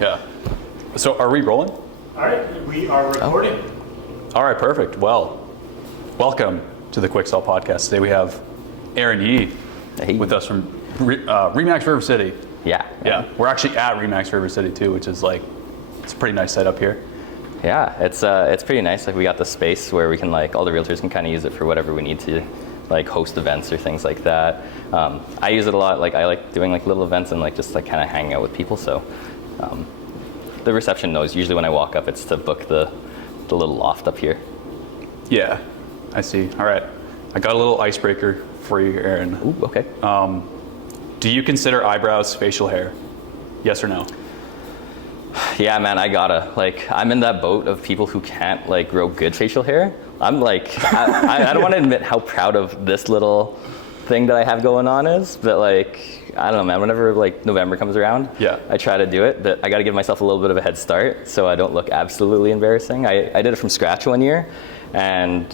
Yeah. So are we rolling? All right, we are recording. All right, perfect. Well, welcome to the Quiksell Podcast. Today we have Aaron Yee with us from Remax River City. Yeah. We're actually at Remax River City too, which is like, it's a pretty nice setup here. Yeah, it's pretty nice. Like we got the space where we can all the realtors can kind of use it for whatever we need to, like host events or things like that. I use it a lot. Like I like doing little events and just kind of hanging out with people. So the reception knows usually when I walk up, it's to book the little loft up here. Yeah, I see. All right, I got a little icebreaker for you, Aaron. Ooh, okay. Do you consider eyebrows facial hair? Yes or no? Yeah, man, I gotta. I'm in that boat of people who can't grow good facial hair. I'm I don't want to admit how proud of this little thing that I have going on is, but I don't know, man, whenever November comes around, I try to do it, but I gotta give myself a little bit of a head start so I don't look absolutely embarrassing. I did it from scratch one year, and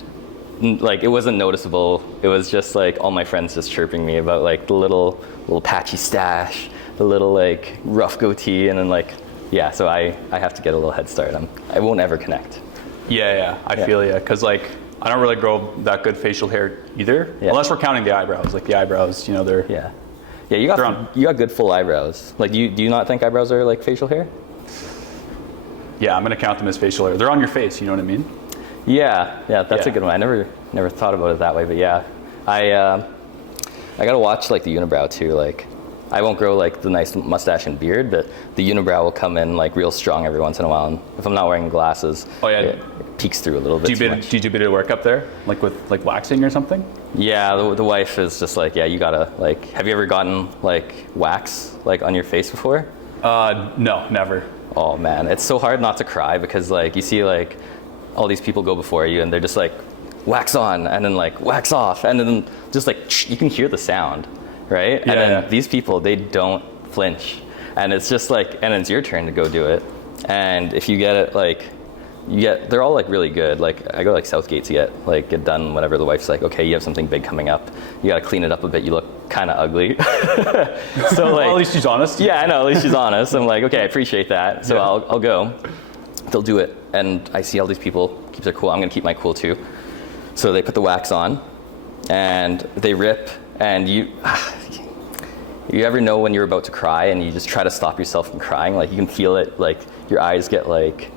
it wasn't noticeable. It was just all my friends just chirping me about the little patchy stash, the little rough goatee, and then yeah, so I have to get a little head start. I won't ever connect. Yeah, I feel you, because I don't really grow that good facial hair either, unless we're counting the eyebrows. The eyebrows, they're... Yeah, you got good full eyebrows. Do you not think eyebrows are facial hair? Yeah, I'm gonna count them as facial hair. They're on your face, you know what I mean? Yeah, that's a good one. I never thought about it that way, but yeah, I gotta watch the unibrow too. I won't grow the nice mustache and beard, but the unibrow will come in real strong every once in a while. And if I'm not wearing glasses, it peeks through a little bit. Do you do a bit of work up there, with waxing or something? Yeah, the wife is just you gotta Have you ever gotten wax on your face before? No, never. Oh man, it's so hard not to cry because you see all these people go before you and they're just wax on and then wax off and then just you can hear the sound. Right? And then these people, they don't flinch. And it's just and it's your turn to go do it. And if you get it, they're all really good. I go Southgate to get done whenever the wife's okay, you have something big coming up. You got to clean it up a bit. You look kind of ugly. So well, at least she's honest. Yeah, I know, at least she's honest. I'm okay, I appreciate that. So I'll go. They'll do it. And I see all these people keep their cool. I'm going to keep my cool too. So they put the wax on and they rip. And you ever know when you're about to cry and you just try to stop yourself from crying? You can feel it, your eyes get wet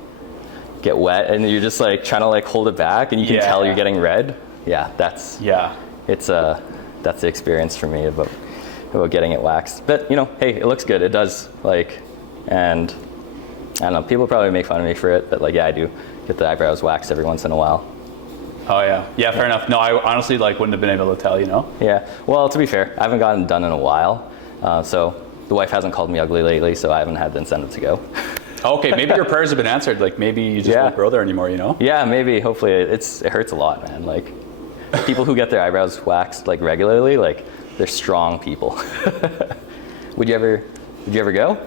and you're just trying to hold it back and you can tell you're getting red. Yeah, that's the experience for me about getting it waxed. But hey, it looks good. It does and I don't know, people probably make fun of me for it, but I do get the eyebrows waxed every once in a while. Oh yeah, fair enough. No, I honestly wouldn't have been able to tell, Yeah, well, to be fair, I haven't gotten done in a while, so the wife hasn't called me ugly lately, so I haven't had the incentive to go. Okay, maybe your prayers have been answered. Maybe you just won't grow there anymore, Yeah, maybe. Hopefully, it hurts a lot, man. People who get their eyebrows waxed regularly, they're strong people. Would you ever go?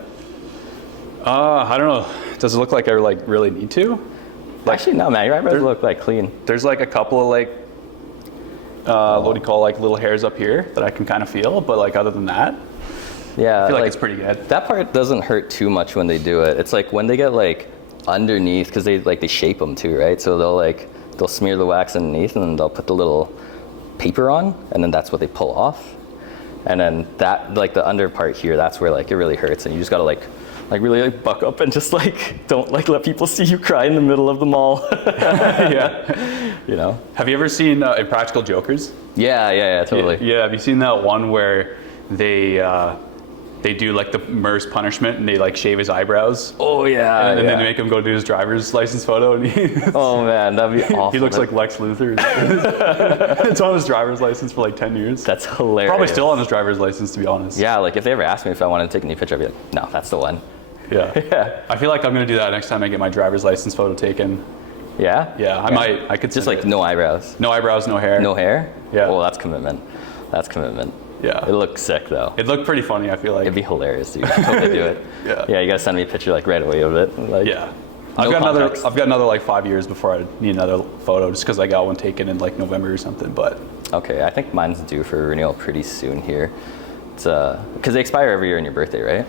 I don't know. Does it look like I really need to? Actually, no, man. Your eyebrows look clean. There's a couple of what do you call little hairs up here that I can kind of feel, but other than that, yeah, I feel it's pretty good. That part doesn't hurt too much when they do it. It's when they get underneath, because they shape them too, right? So they'll smear the wax underneath and then they'll put the little paper on, and then that's what they pull off, and then that the under part here, that's where it really hurts, and you just gotta really buck up and just don't let people see you cry in the middle of the mall. Yeah. Have you ever seen Impractical Jokers? Yeah, totally. Yeah, have you seen that one where they do the MERS punishment and they shave his eyebrows? Oh yeah. And then they make him go do his driver's license photo and oh man, that'd be awful. He looks like Lex Luthor. It's on his driver's license for 10 years. That's hilarious. Probably still on his driver's license, to be honest. Yeah, if they ever asked me if I wanted to take a new picture, I'd be like, no, that's the one. Yeah. I feel I'm gonna do that next time I get my driver's license photo taken. Yeah? Yeah, I might. I could just no eyebrows. No eyebrows, no hair. No hair? Yeah. Oh, that's commitment. Yeah. It looked sick though. It looked pretty funny, I feel It'd be hilarious, dude. Totally do it. Yeah, you gotta send me a picture right away of it. Yeah. I've got another 5 years before I need another photo, just because I got one taken in November or something. But okay, I think mine's due for renewal pretty soon here. It's because they expire every year on your birthday, right?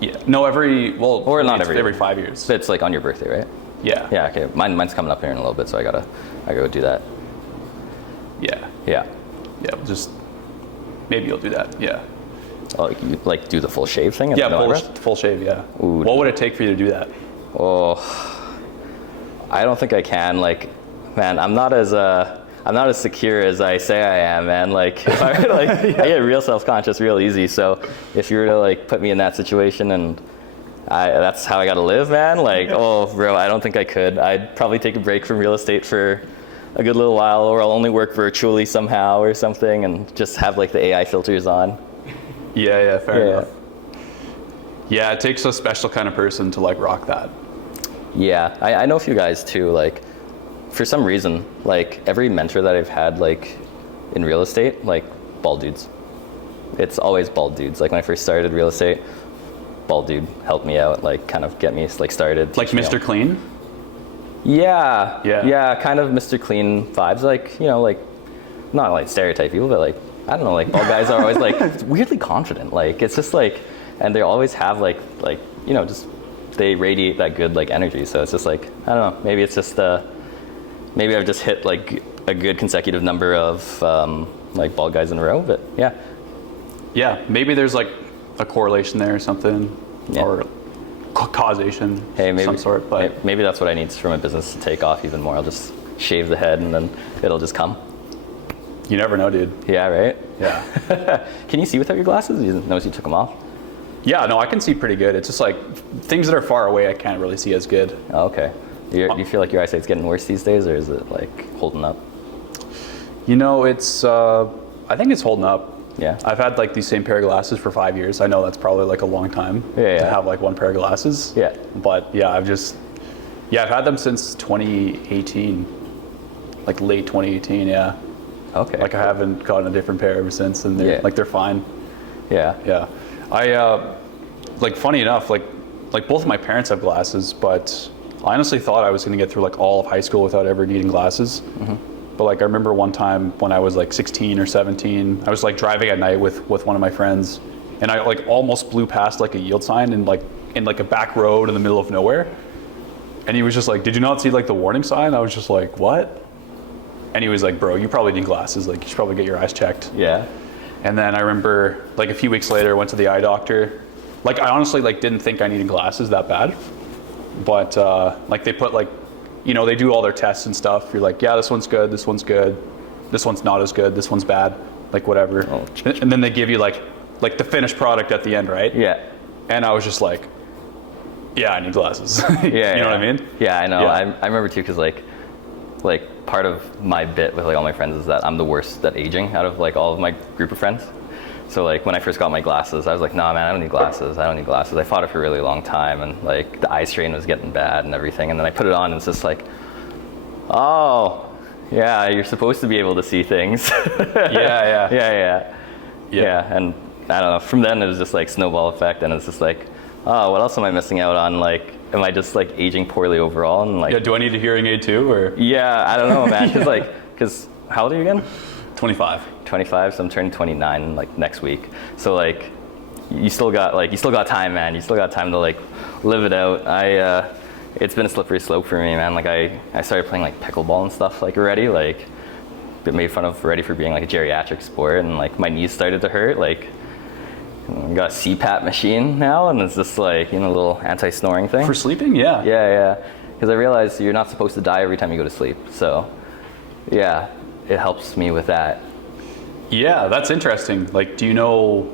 Yeah. No, or not every 5 years. It's like on your birthday, right? Yeah. Yeah. Okay. Mine's coming up here in a little bit, so I gotta go do that. Yeah. Yeah. Yeah. Just maybe you'll do that. Yeah. Oh, you like do the full shave thing? Yeah, full shave. Yeah. Ooh, what would it take for you to do that? Oh, I don't think I can. Like, man, I'm not as secure as I say I am, man. Like, if I were to, I get real self-conscious real easy. So if you were to like put me in that situation and that's how I got to live, man. Like, oh, bro, I don't think I could. I'd probably take a break from real estate for a good little while, or I'll only work virtually somehow or something, and just have like the AI filters on. Yeah, fair enough. Yeah, it takes a special kind of person to like rock that. Yeah, I know a few guys too. Like, for some reason, like every mentor that I've had, like in real estate, like bald dudes. It's always bald dudes. Like when I first started real estate, bald dude helped me out, like kind of get me like started. Like Mr. Clean? Yeah, kind of Mr. Clean vibes. Like, you know, like not like stereotype people, but like, I don't know, like bald guys are always like weirdly confident. Like it's just like, and they always have like you know, just they radiate that good like energy. So it's just like, I don't know, maybe it's just maybe I've just hit like a good consecutive number of like bald guys in a row. But yeah, maybe there's like a correlation there or something, or causation, some sort. But maybe that's what I need for my business to take off even more. I'll just shave the head and then it'll just come. You never know, dude. Yeah, right? Yeah. Can you see without your glasses? You notice you took them off? Yeah, no, I can see pretty good. It's just like things that are far away, I can't really see as good. Oh, okay. Do you feel like your eyesight's getting worse these days, or is it like holding up? You know, it's, I think it's holding up. Yeah. I've had like these same pair of glasses for 5 years. I know that's probably like a long time to have like one pair of glasses. Yeah. But yeah, I've had them since 2018, like late 2018. Yeah. Okay. Like I haven't gotten a different pair ever since, and they're fine. Yeah. Yeah. I like funny enough, like both of my parents have glasses, but I honestly thought I was going to get through like all of high school without ever needing glasses. Mm-hmm. But like I remember one time when I was like 16 or 17, I was like driving at night with one of my friends, and I like almost blew past like a yield sign in like a back road in the middle of nowhere. And he was just like, "Did you not see like the warning sign?" I was just like, "What?" And he was like, "Bro, you probably need glasses. Like you should probably get your eyes checked." Yeah. And then I remember like a few weeks later, I went to the eye doctor. Like I honestly like didn't think I needed glasses that bad, but like they put like, you know, they do all their tests and stuff. You're like, yeah, this one's good, this one's good, this one's not as good, this one's bad, like whatever. Oh. And then they give you like the finished product at the end, right? Yeah. And I was just like, yeah, I need glasses. Yeah. You know what I mean? Yeah, I know. Yeah. I remember too, because like part of my bit with like all my friends is that I'm the worst at aging out of like all of my group of friends. So like when I first got my glasses, I was like, nah, man, I don't need glasses. I fought it for a really long time, and like the eye strain was getting bad and everything. And then I put it on, and it's just like, oh, yeah, you're supposed to be able to see things. Yeah. And I don't know. From then it was just like snowball effect, and it's just like, oh, what else am I missing out on? Like, am I just like aging poorly overall? And like, yeah, do I need a hearing aid too, or? Yeah, I don't know, man. Because how old are you again? 25. 25, so I'm turning 29 like next week. So like, you still got time, man. You still got time to like live it out. It's been a slippery slope for me, man. Like I started playing like pickleball and stuff like already, like been made fun of already for being like a geriatric sport, and like my knees started to hurt. Like, I got a CPAP machine now, and it's just like, you know, a little anti-snoring thing. For sleeping? Yeah. Yeah. Because I realized you're not supposed to die every time you go to sleep. So, yeah, it helps me with that. Yeah, that's interesting. Like, do you know,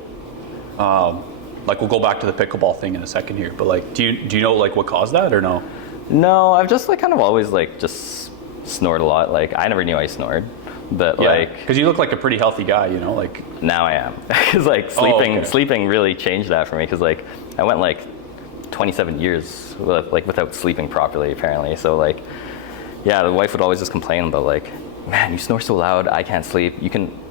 like we'll go back to the pickleball thing in a second here, but like, do you know like what caused that or no? No, I've just like kind of always like just snored a lot. Like I never knew I snored. But like, because you look like a pretty healthy guy, you know, like. Now I am, because like sleeping really changed that for me. Because like I went like 27 years without sleeping properly, apparently. So like, yeah, the wife would always just complain about like, man, you snore so loud, I can't sleep.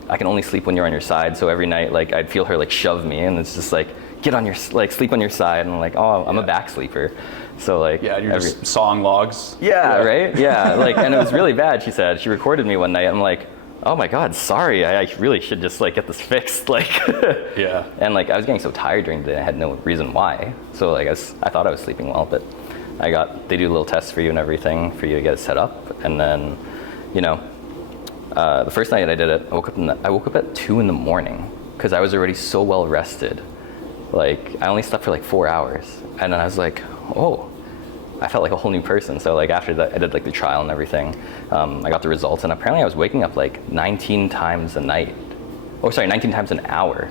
I can only sleep when you're on your side. So every night, like I'd feel her like shove me, and it's just like, get on your sleep on your side. And I'm like, oh, I'm a back sleeper. So like, yeah, you're just sawing logs. Yeah, right. Yeah, like, and it was really bad. She said she recorded me one night. I'm like, oh my God, sorry, I really should just like get this fixed. Like, Yeah. and like I was getting so tired during the day, I had no reason why. So like I thought I was sleeping well, but they do little tests for you and everything for you to get it set up. And then, you know, the first night I did it, I woke up at 2 a.m. because I was already so well rested. Like I only slept for like 4 hours. And then I was like, oh, I felt like a whole new person. So like after that, I did like the trial and everything. I got the results, and apparently I was waking up like 19 times a night. Oh, sorry, 19 times an hour.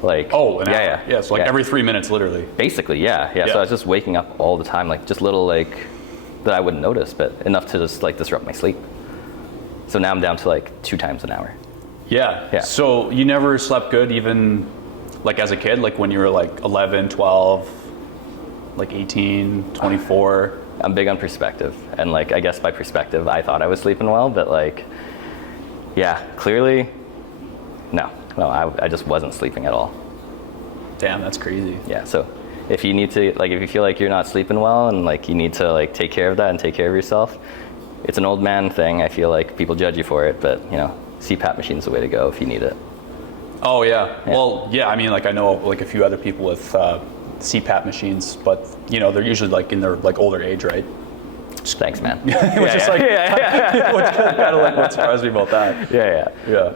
Like an hour. Yeah. Yeah, so like every 3 minutes, literally. Basically, yeah. So I was just waking up all the time, like just little like that I wouldn't notice, but enough to just like disrupt my sleep. So now I'm down to like 2 times an hour. Yeah. So you never slept good, even like as a kid, like when you were like 11, 12, like 18, 24? I'm big on perspective, and like I guess by perspective I thought I was sleeping well, but like clearly no, I just wasn't sleeping at all. Damn, that's crazy. Yeah, so if you need to, like, if you feel like you're not sleeping well and like you need to like take care of that and take care of yourself, it's an old man thing. I feel like people judge you for it, but you know, CPAP machine's the way to go if you need it. Oh yeah. Well, yeah, I mean, like I know like a few other people with CPAP machines, but you know, they're usually like in their like older age, right? Thanks, man. Which is like kind of like what surprised me about that.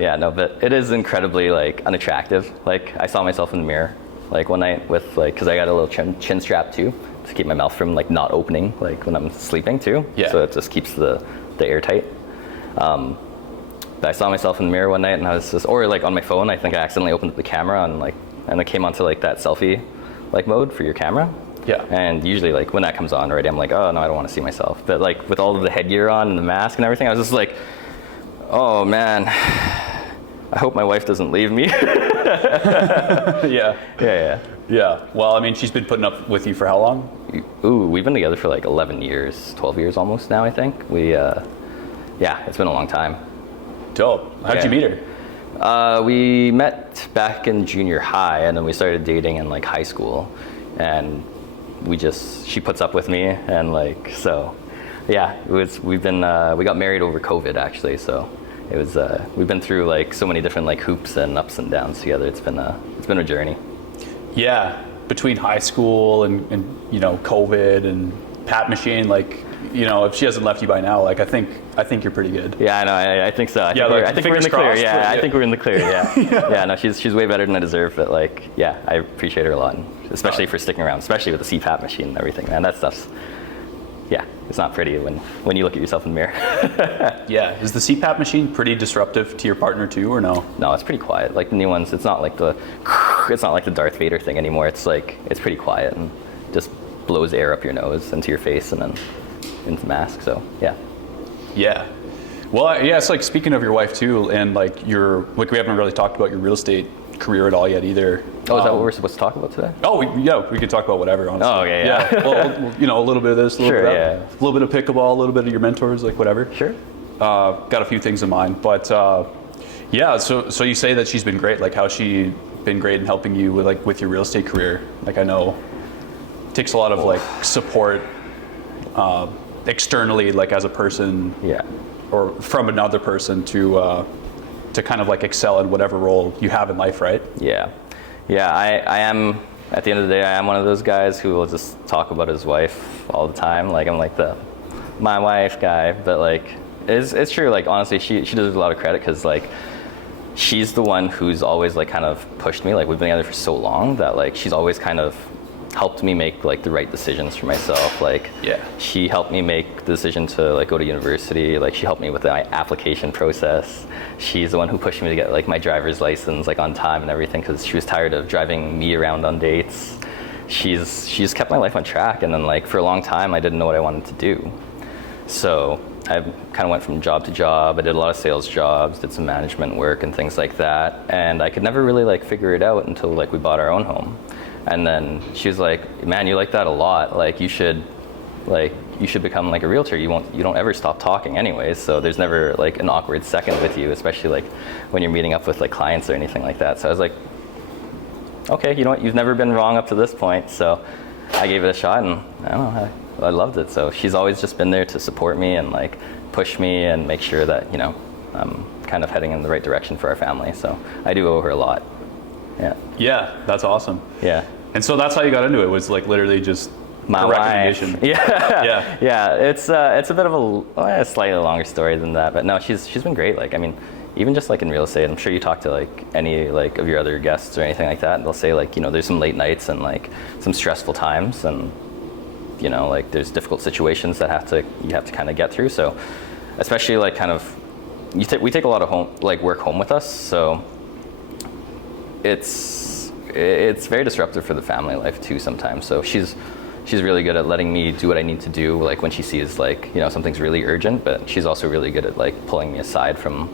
Yeah, no, but it is incredibly like unattractive. Like I saw myself in the mirror like one night with like, cause I got a little chin strap too to keep my mouth from like not opening like when I'm sleeping too. Yeah. So it just keeps the air tight. But I saw myself in the mirror one night and I was just, or like on my phone, I think I accidentally opened up the camera and like, and it came onto like that selfie like mode for your camera. Yeah. And usually like when that comes on already, I'm like, oh no, I don't want to see myself. But like with all of the headgear on and the mask and everything, I was just like, oh man, I hope my wife doesn't leave me. Yeah. Well, I mean, she's been putting up with you for how long? Ooh, we've been together for like 11 years, 12 years almost now, I think. It's been a long time. Dope. How'd you meet her? We met back in junior high, and then we started dating in like high school, and she puts up with me, and like, so yeah, we got married over COVID actually, so it was, we've been through like so many different like hoops and ups and downs together. It's been a journey. Yeah, between high school and you know, COVID and PAP machine, like, you know, if she hasn't left you by now, like I think you're pretty good. Yeah, I know. I think so. I think we're in the clear. Yeah, I think we're in the clear. Yeah. Yeah. No, she's way better than I deserve. But like, yeah, I appreciate her a lot, especially for sticking around, especially with the CPAP machine and everything. Man, that stuff's, yeah, it's not pretty when you look at yourself in the mirror. Yeah. Is the CPAP machine pretty disruptive to your partner too, or no? No, it's pretty quiet. Like the new ones, it's not like the Darth Vader thing anymore. It's like, it's pretty quiet and just blows air up your nose into your face and then into the mask. So yeah. Yeah. Well, yeah, it's like, speaking of your wife too, and like we haven't really talked about your real estate career at all yet either. Oh, is that what we're supposed to talk about today? Oh, we could talk about whatever, honestly. Oh, okay, yeah. Well, you know, a little bit of this, a little bit of that, yeah. a little bit of pickleball, a little bit of your mentors, like whatever. Sure. Got a few things in mind, but yeah. So you say that she's been great. Like, how's she been great in helping you with your real estate career? Like, I know it takes a lot of like support externally, like as a person. Yeah. Or from another person to kind of like excel in whatever role you have in life, right? Yeah. I am, at the end of the day, I am one of those guys who will just talk about his wife all the time. Like, I'm like my wife guy, but like, it's true. Like, honestly, she deserves a lot of credit, because like, she's the one who's always like kind of pushed me. Like, we've been together for so long that like, she's always kind of helped me make like the right decisions for myself. Like, yeah, she helped me make the decision to like go to university. Like, she helped me with my application process. She's the one who pushed me to get like my driver's license like on time and everything, because she was tired of driving me around on dates. She's kept my life on track, and then like for a long time I didn't know what I wanted to do. So I kind of went from job to job. I did a lot of sales jobs, did some management work and things like that, and I could never really like figure it out until like we bought our own home. And then she was like, man, you like that a lot. Like, you should become like a realtor. You don't ever stop talking anyways. So there's never like an awkward second with you, especially like when you're meeting up with like clients or anything like that. So I was like, okay, you know what? You've never been wrong up to this point. So I gave it a shot, and I don't know, I loved it. So she's always just been there to support me and like push me and make sure that, you know, I'm kind of heading in the right direction for our family. So I do owe her a lot. Yeah. Yeah, that's awesome. Yeah. And so that's how you got into it, was like literally just My a wife. recommendation. Yeah. Yeah. It's a bit of a slightly longer story than that, but no, she's been great. Like, I mean, even just like in real estate, I'm sure you talk to like any like of your other guests or anything like that, and they'll say like, you know, there's some late nights and like some stressful times, and you know, like there's difficult situations that you have to kind of get through. So especially like kind of we take a lot of work home with us, so it's very disruptive for the family life too sometimes. So she's really good at letting me do what I need to do, like when she sees like, you know, something's really urgent, but she's also really good at like pulling me aside from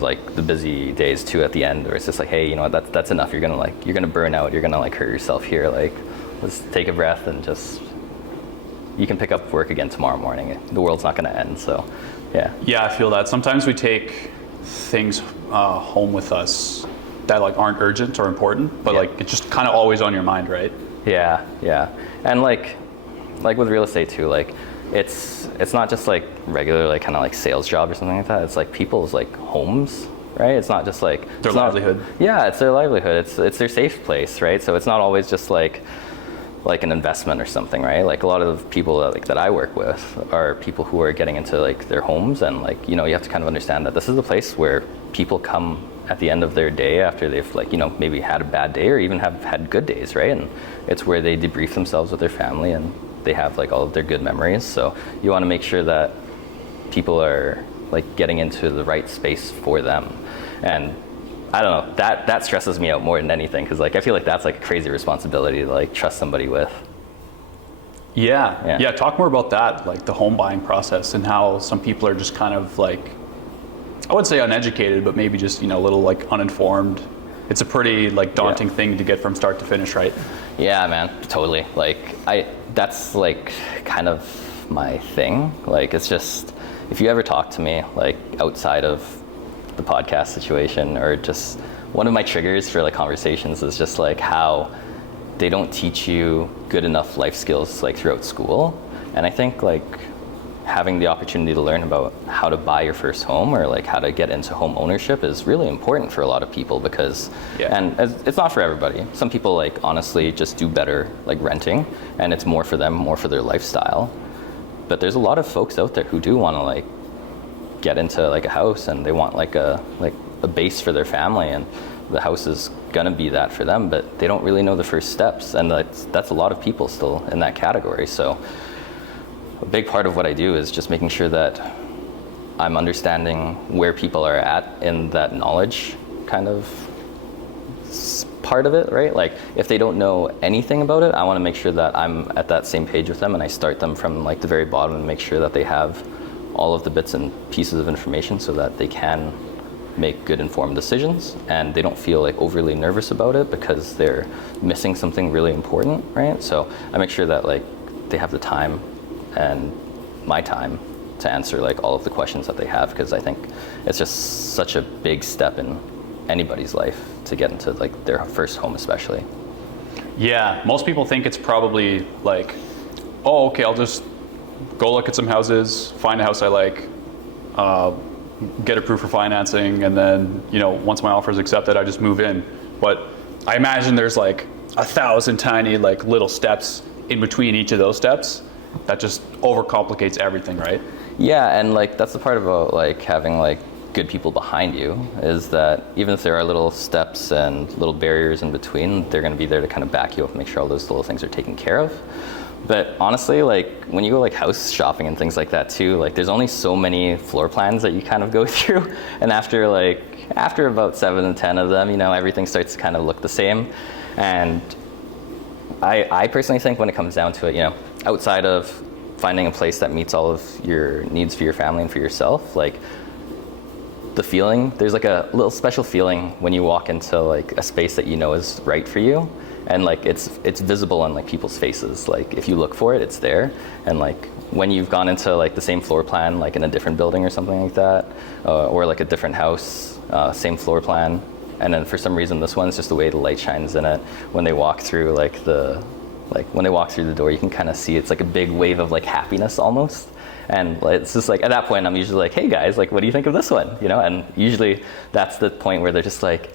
like the busy days too at the end, where it's just like, hey, you know what, that's enough. You're gonna burn out. You're gonna like hurt yourself here. Like, let's take a breath and just, you can pick up work again tomorrow morning. The world's not gonna end. So, yeah. Yeah, I feel that. Sometimes we take things home with us that like aren't urgent or important, but like it's just kind of always on your mind, right? Yeah. And like with real estate too, like it's not just like regular like kind of like sales job or something like that. It's like people's like homes, right? It's not just like their livelihood. It's their livelihood. It's their safe place, right? So it's not always just like an investment or something, right? Like a lot of the people that I work with are people who are getting into like their homes, and like, you know, you have to kind of understand that this is the place where people come at the end of their day after they've like, you know, maybe had a bad day or even have had good days, right? And it's where they debrief themselves with their family and they have like all of their good memories. So you want to make sure that people are like getting into the right space for them. And I don't know, that stresses me out more than anything, because like I feel like that's like a crazy responsibility to like trust somebody with. Yeah. Talk more about that, like the home buying process, and how some people are just kind of like, I wouldn't say uneducated, but maybe just, you know, a little like uninformed. It's a pretty like daunting thing to get from start to finish, right? Yeah, man, totally. Like that's like kind of my thing. Like, it's just, if you ever talk to me like outside of the podcast situation, or just one of my triggers for like conversations is just like how they don't teach you good enough life skills like throughout school. And I think like having the opportunity to learn about how to buy your first home, or like how to get into home ownership, is really important for a lot of people, because and it's not for everybody. Some people like honestly just do better like renting, and it's more for them, more for their lifestyle. But there's a lot of folks out there who do want to like get into like a house, and they want like a base for their family, and the house is gonna be that for them, but they don't really know the first steps, and that's a lot of people still in that category. So a big part of what I do is just making sure that I'm understanding where people are at in that knowledge kind of part of it, right? Like if they don't know anything about it, I want to make sure that I'm at that same page with them, and I start them from like the very bottom and make sure that they have all of the bits and pieces of information so that they can make good informed decisions, and they don't feel like overly nervous about it because they're missing something really important, right? So I make sure that like they have the time and my time to answer like all of the questions that they have, because I think it's just such a big step in anybody's life to get into like their first home especially. Yeah, most people think it's probably like, oh, okay, I'll just go look at some houses, find a house I like, get approved for financing, and then, you know, once my offer is accepted, I just move in. But I imagine there's like 1,000 tiny like little steps in between each of those steps that just overcomplicates everything, right? Yeah, and like that's the part about like having like good people behind you, is that even if there are little steps and little barriers in between, they're going to be there to kind of back you up and make sure all those little things are taken care of. But honestly, like when you go like house shopping and things like that too, like there's only so many floor plans that you kind of go through, and after about 7 to 10 of them, you know, everything starts to kind of look the same. And I personally think when it comes down to it, you know, outside of finding a place that meets all of your needs for your family and for yourself, like the feeling, there's like a little special feeling when you walk into like a space that you know is right for you, and like it's visible on like people's faces. Like if you look for it, it's there. And like when you've gone into like the same floor plan, like in a different building or something like that, or like a different house, same floor plan, and then for some reason this one's just the way the light shines in it, when they walk through when they walk through the door, you can kind of see it's like a big wave of like happiness almost. And it's just like, at that point, I'm usually like, hey guys, like, what do you think of this one? You know, and usually that's the point where they're just like,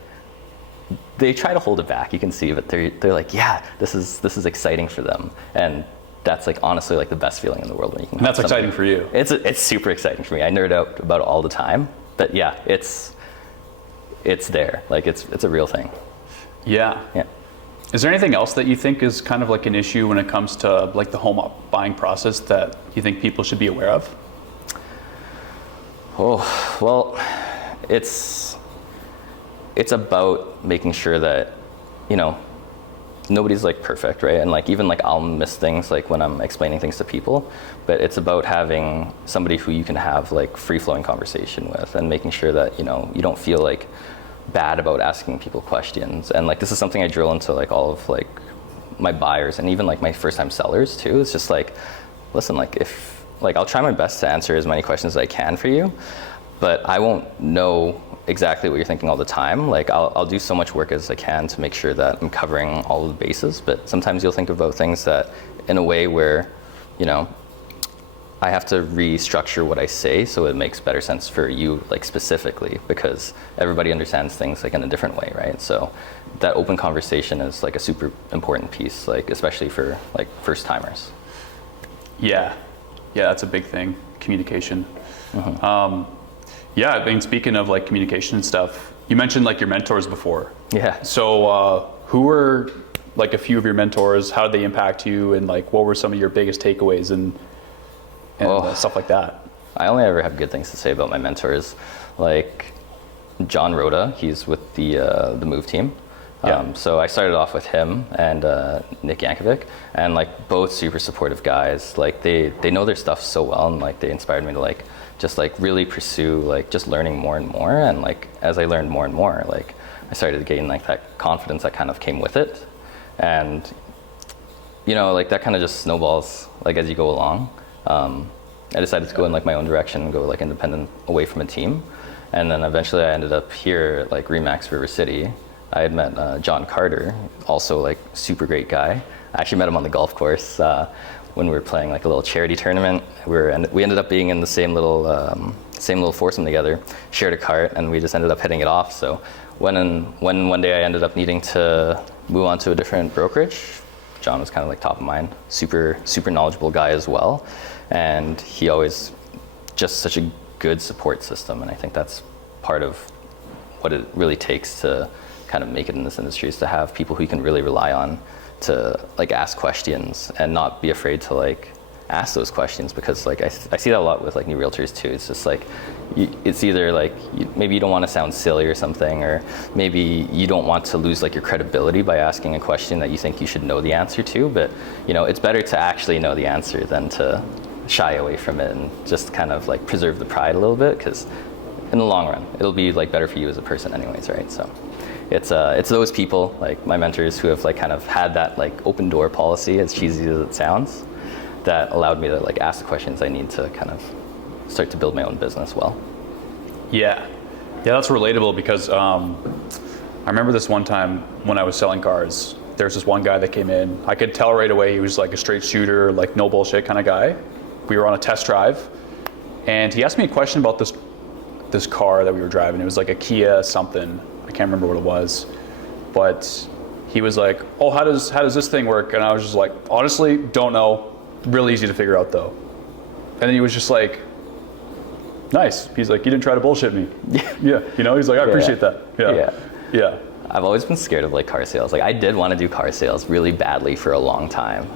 they try to hold it back, you can see, but they're like, yeah, this is exciting for them. And that's like honestly like the best feeling in the world when you can. And that's exciting for you. It's super exciting for me. I nerd out about it all the time. But yeah, it's there. Like it's a real thing. Yeah. Yeah. Is there anything else that you think is kind of like an issue when it comes to like the home buying process that you think people should be aware of? Oh, well, it's about making sure that, you know, nobody's like perfect, right? And like even like I'll miss things like when I'm explaining things to people, but it's about having somebody who you can have like free-flowing conversation with and making sure that, you know, you don't feel like bad about asking people questions. And like this is something I drill into like all of like my buyers and even like my first-time sellers too. It's just like, listen, like if like I'll try my best to answer as many questions as I can for you, but I won't know exactly what you're thinking all the time. Like I'll do so much work as I can to make sure that I'm covering all of the bases, but sometimes you'll think about things that in a way where, you know, I have to restructure what I say so it makes better sense for you, like specifically, because everybody understands things like in a different way, right? So that open conversation is like a super important piece, like especially for like first timers. Yeah, that's a big thing, communication. Mm-hmm. Yeah, I mean, speaking of like communication and stuff, you mentioned like your mentors before. Yeah. So who were like a few of your mentors? How did they impact you? And like, what were some of your biggest takeaways and stuff like that? I only ever have good things to say about my mentors. Like John Rhoda, he's with the Move team. Yeah. So I started off with him and Nick Yankovic, and like both super supportive guys. Like they know their stuff so well, and like they inspired me to like just like really pursue like just learning more and more. And like as I learned more and more, like I started to gain like that confidence that kind of came with it. And you know, like that kind of just snowballs like as you go along. I decided to go in like my own direction and go like independent away from a team. And then eventually I ended up here at like Remax River City. I had met John Carter, also like super great guy. I actually met him on the golf course when we were playing like a little charity tournament. We ended up being in the same little foursome together, shared a cart, and we just ended up hitting it off. So when one day I ended up needing to move on to a different brokerage, John was kind of like top of mind, super knowledgeable guy as well. And he always just such a good support system. And I think that's part of what it really takes to kind of make it in this industry, is to have people who you can really rely on to like ask questions and not be afraid to like ask those questions, because like I see that a lot with like new realtors too. It's just like it's either like maybe you don't want to sound silly or something, or maybe you don't want to lose like your credibility by asking a question that you think you should know the answer to. But you know, it's better to actually know the answer than to shy away from it and just kind of like preserve the pride a little bit, because in the long run it'll be like better for you as a person anyways, right? So it's those people like my mentors who have like kind of had that like open door policy, as cheesy as it sounds, that allowed me to like ask the questions I need to kind of start to build my own business well. Yeah, that's relatable, because I remember this one time when I was selling cars, there's this one guy that came in. I could tell right away he was like a straight shooter, like no bullshit kind of guy. We were on a test drive, and he asked me a question about this car that we were driving. It was like a Kia something. I can't remember what it was, but he was like, "Oh, how does this thing work?" And I was just like, "Honestly, don't know. Really easy to figure out though." And then he was just like, "Nice." He's like, "You didn't try to bullshit me." Yeah. You know, he's like, "I appreciate that." Yeah. I've always been scared of like car sales. Like I did want to do car sales really badly for a long time.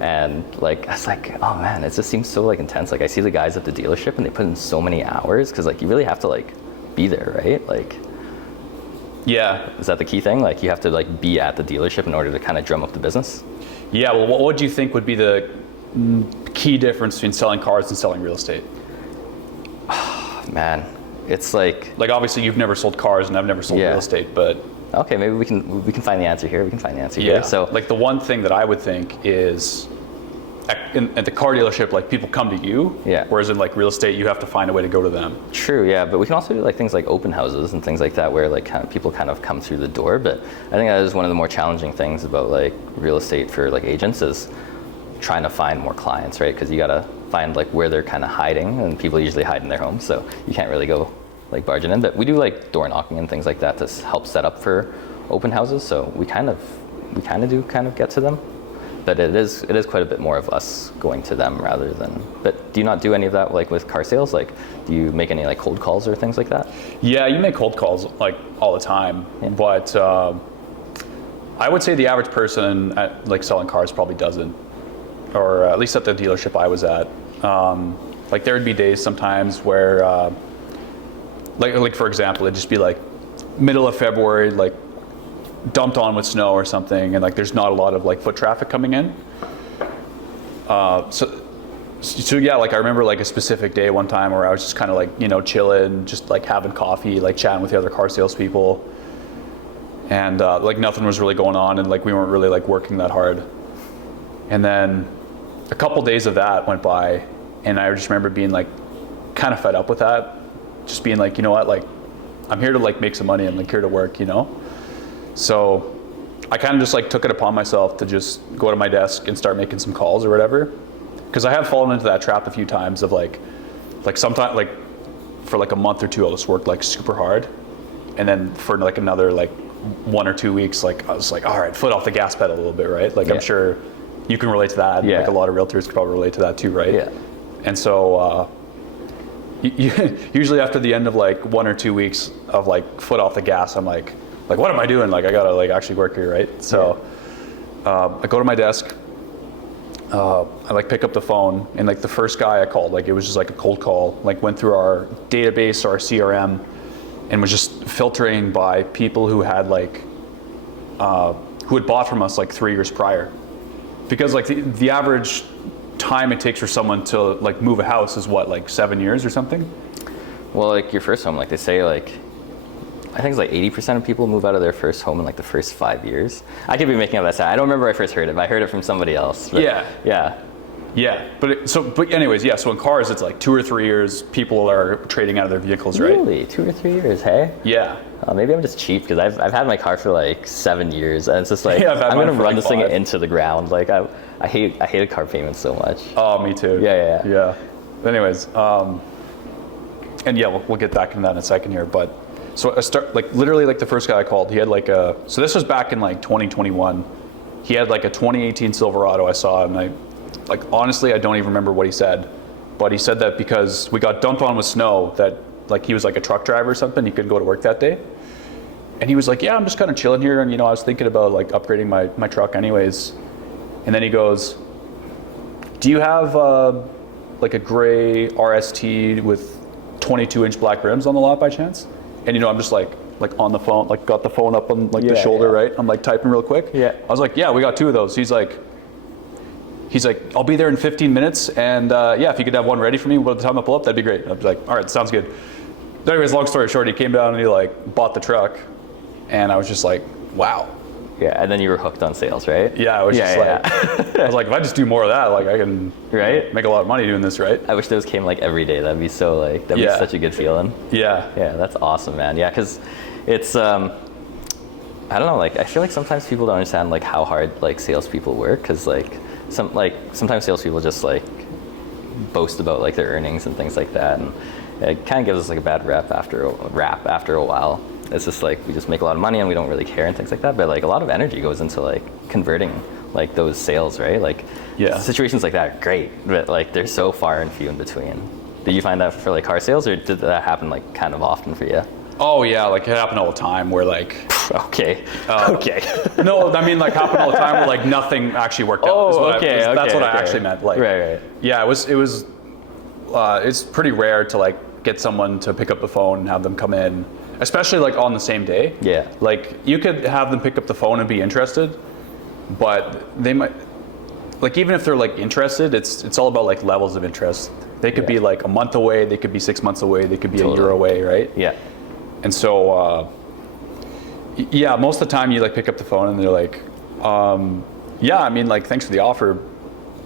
And like I was like, oh man, it just seems so like intense. Like I see the guys at the dealership and they put in so many hours, because like you really have to like be there, right? Like, yeah. Is that the key thing? Like you have to like be at the dealership in order to kind of drum up the business? Yeah, well, what do you think would be the key difference between selling cars and selling real estate? Man, it's like obviously you've never sold cars and I've never sold real estate, but okay, maybe we can find the answer here. Here. So like the one thing that I would think is at the car dealership, like people come to you, whereas in like real estate, you have to find a way to go to them. True, yeah, but we can also do like things like open houses and things like that, where like kind of people kind of come through the door. But I think that is one of the more challenging things about like real estate for like agents, is trying to find more clients, right? Because you gotta find like where they're kind of hiding, and people usually hide in their homes, so you can't really go like barging in. But we do like door knocking and things like that to help set up for open houses. So we kind of do get to them, but it is quite a bit more of us going to them rather than. But do you not do any of that like with car sales? Like, do you make any like cold calls or things like that? Yeah, you make cold calls like all the time, but I would say the average person at like selling cars probably doesn't, or at least at the dealership I was at. Like there would be days sometimes where, like for example, it'd just be like middle of February, like dumped on with snow or something, and like there's not a lot of like foot traffic coming in. So yeah, like I remember like a specific day one time where I was just kind of like, you know, chilling, just like having coffee, like chatting with the other car salespeople, and like nothing was really going on, and like we weren't really like working that hard. And then a couple days of that went by, and I just remember being like kind of fed up with that, just being like, you know what, like I'm here to like make some money, I'm like here to work, you know. So I kind of just like took it upon myself to just go to my desk and start making some calls or whatever, because I have fallen into that trap a few times of like sometimes like for like a month or two I'll just work like super hard, and then for like another like 1 or 2 weeks, like I was like, all right, foot off the gas pedal a little bit, right? Like I'm sure you can relate to that. Yeah. Like a lot of realtors could probably relate to that too, right? Yeah. And so usually after the end of like 1 or 2 weeks of like foot off the gas, I'm like what am I doing? Like I gotta like actually work here, right? So I go to my desk, I like pick up the phone, and like the first guy I called, like it was just like a cold call, like went through our database, our CRM, and was just filtering by people who had like who had bought from us like 3 years prior, because like the average time it takes for someone to like move a house is what, like 7 years or something? Well, like your first home, like they say, like I think it's like 80% of people move out of their first home in like the first 5 years. I could be making up that stat. I don't remember where I first heard it, but I heard it from somebody else. But Yeah. But anyways, yeah. So in cars, it's like 2 or 3 years. People are trading out of their vehicles, right? Really, 2 or 3 years, hey? Yeah. Maybe I'm just cheap because I've had my car for like 7 years, and it's just like I'm gonna run this thing into the ground. Like I hated car payments so much. Oh, me too. Yeah. But anyways, and yeah, we'll get back into that in a second here. But so I start like literally like the first guy I called, he had like so this was back in like 2021. He had like a 2018 Silverado I saw, and I like honestly I don't even remember what he said, but he said that because we got dumped on with snow that like he was like a truck driver or something, he couldn't go to work that day. And he was like, yeah, I'm just kind of chilling here, and you know I was thinking about like upgrading my truck anyways. And then he goes, do you have like a gray RST with 22-inch black rims on the lot by chance? And you know, I'm just like on the phone, like got the phone up on like the shoulder, right? I'm like typing real quick. Yeah. I was like, yeah, we got 2 of those. He's like, I'll be there in 15 minutes, and yeah, if you could have one ready for me by the time I pull up, that'd be great. I was like, all right, sounds good. But anyways, long story short, he came down and he like bought the truck, and I was just like, wow. Yeah, and then you were hooked on sales, right? Yeah, I was just like, I was like, if I just do more of that, like I can make a lot of money doing this, right? I wish those came like every day. That'd be so like, that'd be such a good feeling. Yeah. Yeah, that's awesome, man. Yeah, because it's, I don't know, like I feel like sometimes people don't understand like how hard like salespeople work, because like sometimes salespeople just like boast about like their earnings and things like that, and it kind of gives us like a bad rap after a while. It's just like we just make a lot of money and we don't really care and things like that, but like a lot of energy goes into like converting like those sales, right? Like situations like that are great, but like they're so far and few in between. Did you find that for like car sales, or did that happen like kind of often for you? Oh yeah, like it happened all the time where like okay. No, I mean like happened all the time where like nothing actually worked out. That's what I actually meant. Like right. Yeah, it's pretty rare to like get someone to pick up the phone and have them come in, especially like on the same day. Yeah. Like you could have them pick up the phone and be interested, but they might, like even if they're like interested, it's all about like levels of interest. They could be like a month away, they could be 6 months away, they could be a year away, right? Yeah. And so, yeah, most of the time you like pick up the phone and they're like, yeah, I mean like, thanks for the offer.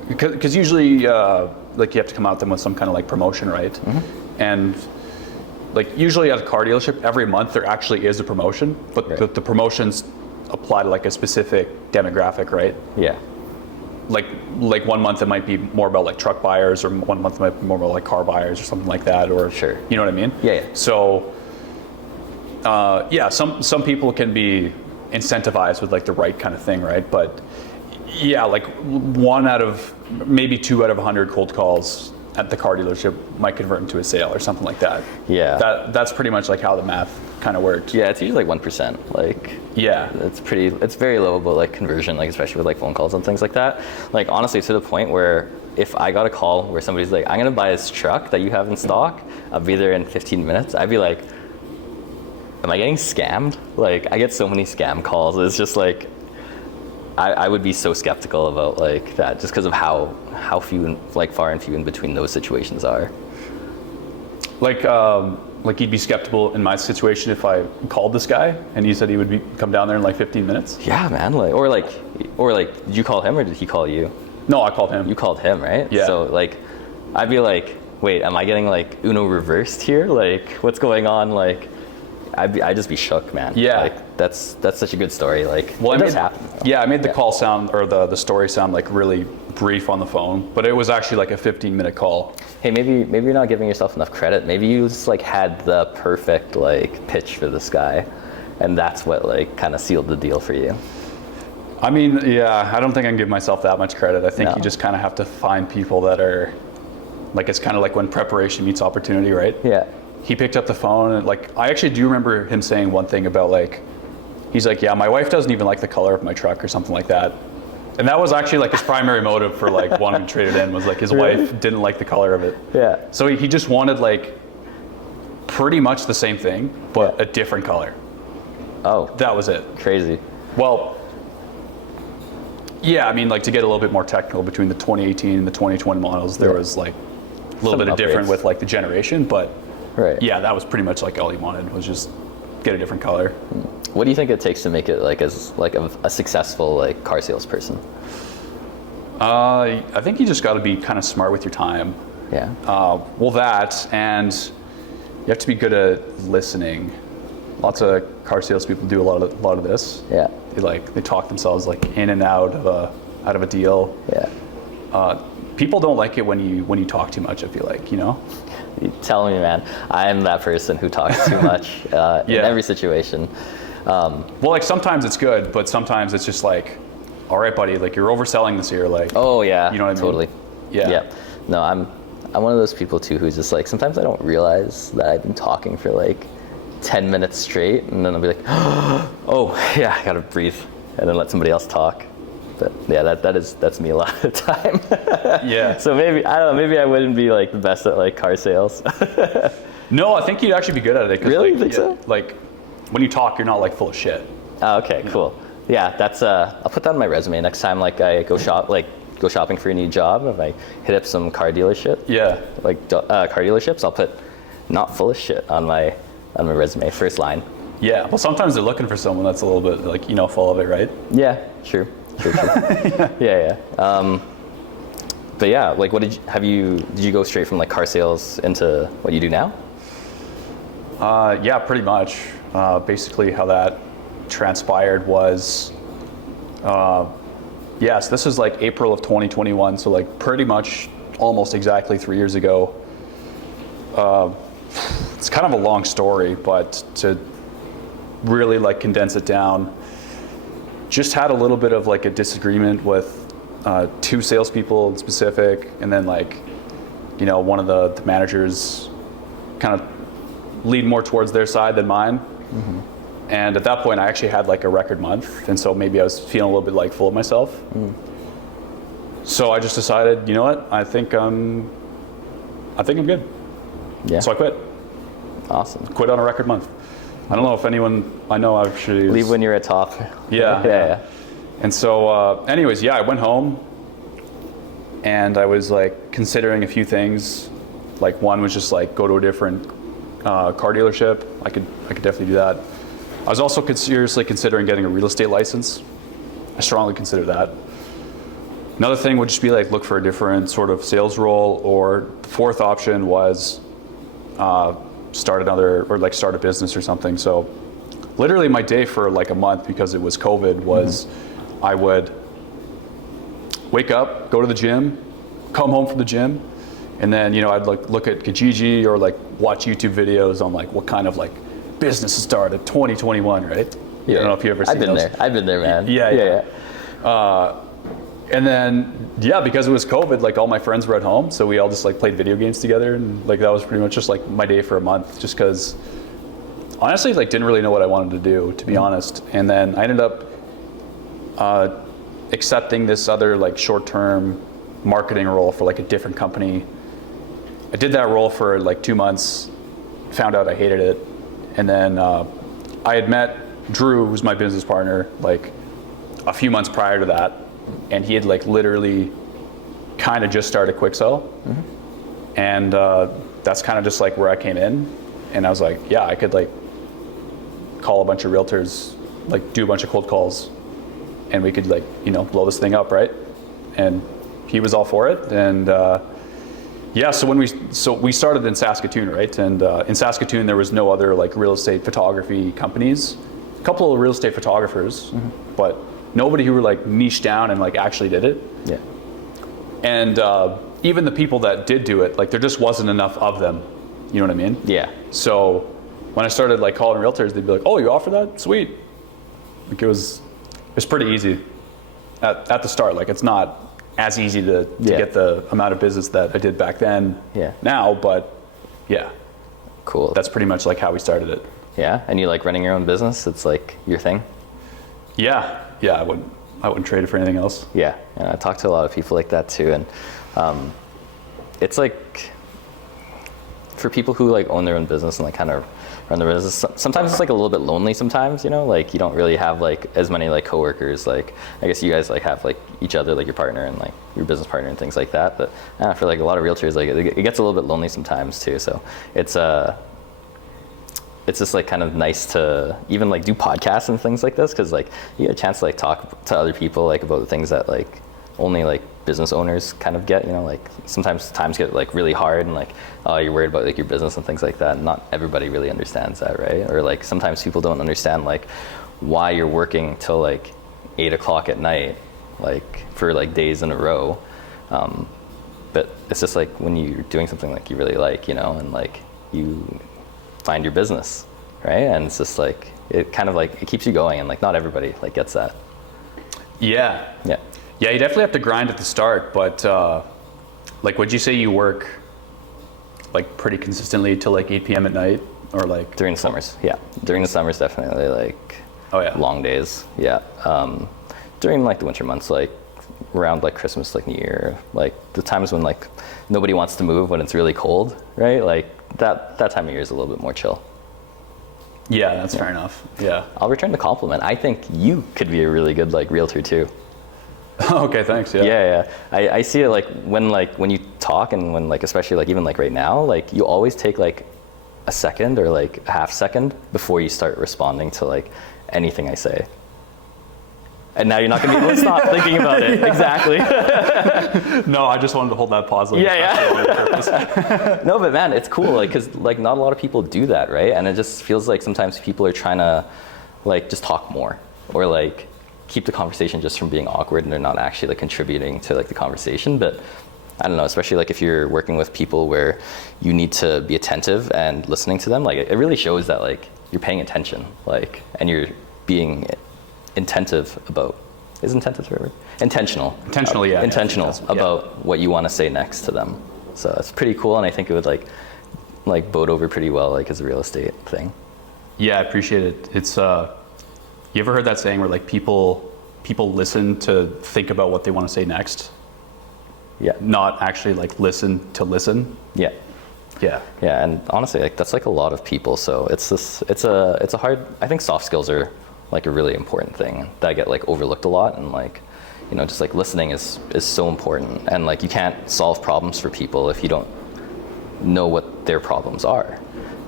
Because usually like you have to come out them with some kind of like promotion, right? Mm-hmm. And like usually at a car dealership, every month there actually is a promotion, but the promotions apply to like a specific demographic, right? Yeah. like 1 month it might be more about like truck buyers, or 1 month it might be more about like car buyers or something like that, or Sure. you know what I mean? Yeah. So some people can be incentivized with like the right kind of thing, right? But yeah, like 1 out of maybe 2 out of 100 cold calls at the car dealership might convert into a sale or something like that. Yeah. That's pretty much like how the math kind of worked. Yeah, it's usually like 1%. Like, Yeah. it's very low, but like conversion, like especially with like phone calls and things like that. Like honestly, to the point where if I got a call where somebody's like, I'm gonna buy this truck that you have in stock, I'll be there in 15 minutes, I'd be like, am I getting scammed? Like, I get so many scam calls. It's just like, I would be so skeptical about like that, just because of how few and like far and few in between those situations are. Like you'd be skeptical in my situation if I called this guy and he said he would come down there in like 15 minutes? Yeah, man. Or like, did you call him or did he call you? No, I called him. You called him, right? Yeah. So like, I'd be like, wait, am I getting like Uno reversed here? Like, what's going on? Like, I'd just be shook, man. Yeah. Like, that's such a good story. Like, Well, it does happen. Yeah, I made the call sound, or the story sound like really brief on the phone, but it was actually like a 15-minute call. Hey, maybe you're not giving yourself enough credit. Maybe you just like had the perfect like pitch for this guy, and that's what like kind of sealed the deal for you. I mean, yeah, I don't think I can give myself that much credit. I think No. you just kind of have to find people that are, like, it's kind of like when preparation meets opportunity, right? Yeah. He picked up the phone, and like, I actually do remember him saying one thing about like, he's like, yeah, my wife doesn't even like the color of my truck or something like that. And that was actually like his primary motive for like wanting to trade it in, was like his Really? wife didn't like the color of it. Yeah. So he just wanted like pretty much the same thing, but Yeah. a different color. Oh, That was it. crazy. Well, yeah, I mean, like, to get a little bit more technical, between the 2018 and the 2020 models, there was like a little Some bit of different upgrades. with like the generation, but Right. yeah, that was pretty much like all he wanted, was just get a different color. What do you think it takes to make it like as like a successful like car salesperson? I think you just got to be kind of smart with your time. Yeah. Well, that, and you have to be good at listening. Lots of car salespeople do a lot of this. Yeah. They talk themselves like in and out of a deal. Yeah. People don't like it when you talk too much, I feel like, you know? You tell me, man. I'm that person who talks too much in Yeah. every situation. Well, like, sometimes it's good, but sometimes it's just like, all right, buddy, like, you're overselling this here, like. Oh yeah. You know what I mean? Totally. Yeah. No, I'm one of those people too who's just like, sometimes I don't realize that I've been talking for like 10 minutes straight, and then I'll be like, oh yeah, I gotta breathe, and then let somebody else talk. But yeah, that's me a lot of the time. Yeah. So maybe, I don't know, maybe I wouldn't be like the best at like car sales. No, I think you'd actually be good at it. 'Cause, Really? like, You think so? Like, when you talk, you're not like full of shit. Oh, okay, cool. Yeah, that's I'll put that on my resume next time. Like I go shopping for a new job. If I hit up some car dealership, Yeah. car dealerships, I'll put not full of shit on my resume. First line. Yeah. Well, sometimes they're looking for someone that's a little bit like, full of it, right? Yeah, true. Yeah. But yeah, like, did you go straight from like car sales into what you do now? Yeah, pretty much. Basically, how that transpired was, yes, this is like April of 2021, so like pretty much almost exactly 3 years ago. It's kind of a long story, but to really like condense it down, just had a little bit of like a disagreement with two salespeople in specific, and then like, one of the managers kind of lead more towards their side than mine. Mm-hmm. And at that point, I actually had like a record month, and so maybe I was feeling a little bit like full of myself. Mm. So I just decided, you know what? I think I'm good. Yeah. So I quit. Awesome. Quit on a record month. I don't know if anyone I know actually is. Leave when you're at top. Yeah. And so, anyways, I went home, and I was like considering a few things. Like, one was just like go to a different car dealership. I could definitely do that. I was also seriously considering getting a real estate license. I strongly consider that. Another thing would just be like look for a different sort of sales role, or the fourth option was start a business or something. So literally my day for like a month, because it was COVID, was I would wake up, go to the gym, come home from the gym, and then, you know, I'd like look at Kijiji or like watch YouTube videos on like what kind of like business to start at 2021, right? Yeah. I don't know if you ever seen those. I've been there, man. Yeah. And then, yeah, because it was COVID, like all my friends were at home, so we all just like played video games together, and like that was pretty much just like my day for a month, just because honestly, like didn't really know what I wanted to do, to be honest. And then I ended up accepting this other like short-term marketing role for like a different company. I did that role for like 2 months, found out I hated it, and then I had met Drew, who's my business partner, like a few months prior to that, and he had like literally kind of just started Quiksell, and that's kind of just like where I came in, and I was like, yeah, I could like call a bunch of realtors, like do a bunch of cold calls, and we could like, you know, blow this thing up, right? And he was all for it, and yeah, so we started in Saskatoon, right? And in Saskatoon there was no other like real estate photography companies. A couple of real estate photographers, but nobody who were like niched down and like actually did it. Yeah. And even the people that did do it, like there just wasn't enough of them. You know what I mean? Yeah. So when I started like calling realtors, they'd be like, "Oh, you offer that? Sweet." Like it was pretty easy at the start. Like it's not as easy to get the amount of business that I did back then now, but yeah. Cool. That's pretty much like how we started it. Yeah, and you like running your own business? It's like your thing? Yeah, I wouldn't trade it for anything else. Yeah, and I talk to a lot of people like that too, and it's like for people who like own their own business and like kind of run their business, sometimes it's like a little bit lonely sometimes, you know, like you don't really have like as many like coworkers. Like I guess you guys like have like each other, like your partner and like your business partner and things like that, but for like a lot of realtors, like it gets a little bit lonely sometimes too. So it's just like kind of nice to even like do podcasts and things like this, because like you get a chance to like talk to other people like about the things that like only like business owners kind of get, you know, like sometimes times get like really hard and like, oh, you're worried about like your business and things like that, and not everybody really understands that, right? Or like sometimes people don't understand like why you're working till like 8 o'clock at night, like for like days in a row, but it's just like when you're doing something like you really like, you know, and like you find your business, right? And it's just like it kind of like it keeps you going, and like not everybody like gets that. Yeah, you definitely have to grind at the start, but like would you say you work like pretty consistently till like 8 p.m. at night, or like during the summers? Yeah, during the summers definitely, like long days. During like the winter months, like around like Christmas, like New Year, like the times when like nobody wants to move, when it's really cold, right? Like that time of year is a little bit more chill. Yeah, that's fair enough. Yeah. I'll return the compliment. I think you could be a really good like realtor too. Okay, thanks. I see it like when you talk, and when like especially like even like right now, like you always take like a second or like a half second before you start responding to like anything I say. And now you're not going to be able to stop thinking about it. Exactly. No, I just wanted to hold that pause. Like, No, but man, it's cool. Like, cause like not a lot of people do that, right? And it just feels like sometimes people are trying to like just talk more, or like keep the conversation just from being awkward, and they're not actually like contributing to like the conversation. But I don't know, especially like if you're working with people where you need to be attentive and listening to them, like it really shows that like you're paying attention, like, and you're being intentional about what you want to say next to them. So it's pretty cool, and I think it would like bode over pretty well like as a real estate thing. Yeah, I appreciate it. It's you ever heard that saying where like people listen to think about what they want to say next? Yeah. Not actually like listen to listen. Yeah. And honestly, like that's like a lot of people. So it's a hard. I think soft skills are like a really important thing that get like overlooked a lot, and like, you know, just like listening is so important, and like you can't solve problems for people if you don't know what their problems are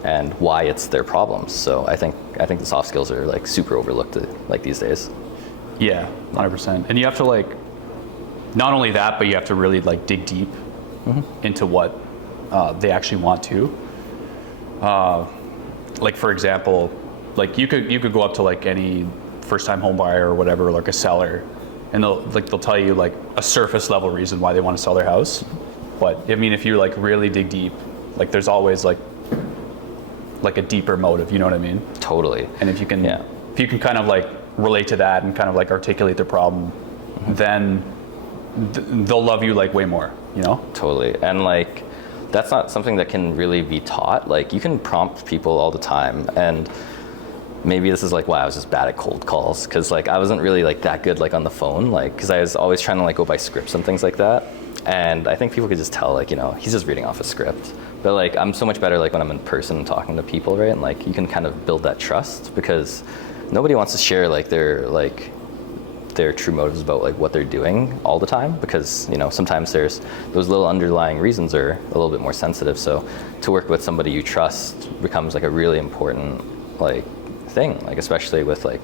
and why it's their problems. So I think the soft skills are like super overlooked like these days. Yeah, 100%. And you have to like, not only that, but you have to really like dig deep into what they actually want to. Like for example, like you could go up to like any first-time home buyer or whatever, like a seller, and they'll tell you like a surface level reason why they want to sell their house. But I mean, if you like really dig deep, like there's always like a deeper motive, you know what I mean? Totally. And if you can kind of like relate to that and kind of like articulate their problem, then they'll love you like way more, you know? Totally. And like, that's not something that can really be taught. Like, you can prompt people all the time, and maybe this is like why I was just bad at cold calls, because like I wasn't really like that good like on the phone, like because I was always trying to like go by scripts and things like that. And I think people could just tell, like, you know, he's just reading off a script. But like, I'm so much better like when I'm in person talking to people, right? And like, you can kind of build that trust, because nobody wants to share like their true motives about like what they're doing all the time, because, you know, sometimes there's those little underlying reasons are a little bit more sensitive. So to work with somebody you trust becomes like a really important like thing, like especially with like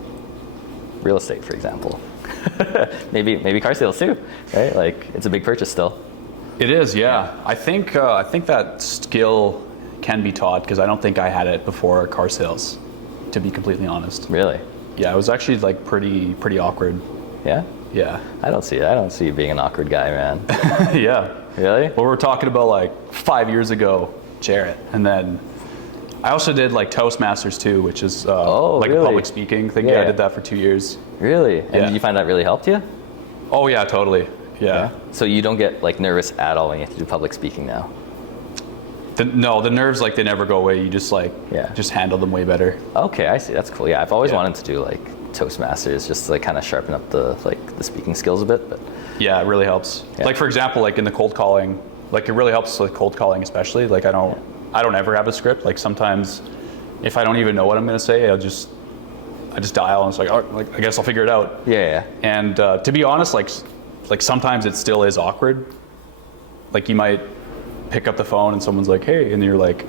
real estate, for example. maybe car sales too, right? Like, it's a big purchase still. It is, yeah. I think that skill can be taught, because I don't think I had it before car sales, to be completely honest. Really? Yeah, I was actually like pretty awkward. Yeah? Yeah. I don't see you being an awkward guy, man. Yeah. Really? Well, we're talking about like 5 years ago, Jarrett, and then I also did like Toastmasters too, which is like really? a public speaking thing. Yeah, I did that for 2 years. Really? And did you find that really helped you? Oh yeah, totally. Yeah. So you don't get like nervous at all when you have to do public speaking now? No, the nerves, like, they never go away. You just like just handle them way better. Okay, I see. That's cool. Yeah, I've always wanted to do like Toastmasters, just to like kind of sharpen up the speaking skills a bit. But yeah, it really helps. Yeah. Like, for example, like in the cold calling, like it really helps with cold calling, especially. Like I don't ever have a script. Like sometimes, if I don't even know what I'm gonna say, I just dial, and it's like, oh, like I guess I'll figure it out. Yeah. And to be honest, like sometimes it still is awkward. Like, you might pick up the phone and someone's like, hey, and you're like,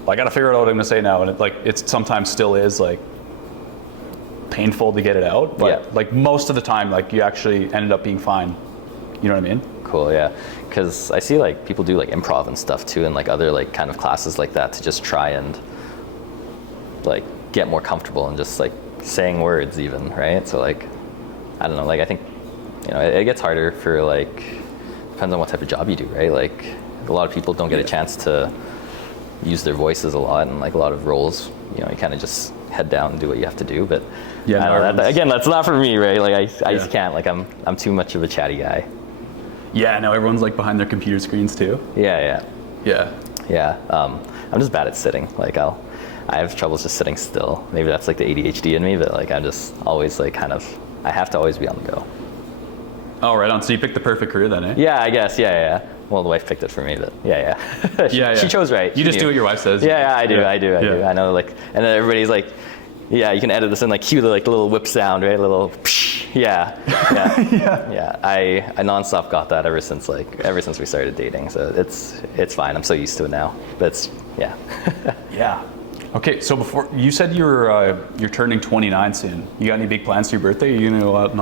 well, I gotta figure out what I'm gonna say now, and it sometimes still is like painful to get it out, but like most of the time, like you actually ended up being fine. You know what I mean? Cool, yeah. Because I see like people do like improv and stuff too, and like other like kind of classes like that, to just try and like get more comfortable and just like saying words even, right? So like, I don't know, like I think, you know, it gets harder for like, depends on what type of job you do, right? Like a lot of people don't get a chance to use their voices a lot, and like a lot of roles, you know, you kind of just head down and do what you have to do. But yeah, I don't know, again, that's not for me, right? Like I just can't, like I'm too much of a chatty guy. Yeah, no, everyone's like behind their computer screens too. Yeah. I'm just bad at sitting. Like I have troubles just sitting still. Maybe that's like the ADHD in me, but like I'm just always like I have to always be on the go. Oh, right on. So you picked the perfect career then, eh? Yeah, I guess. Yeah. Well, the wife picked it for me, but yeah. She chose right. You just do what your wife says. Yeah, I do. I know, like, and then everybody's like, yeah, you can edit this in, like, cue the like little whip sound, right? A little psh. Yeah. I nonstop got that ever since we started dating. So it's fine. I'm so used to it now. But Yeah. Okay, so before you said you're turning 29 soon. You got any big plans for your birthday? Are you gonna go out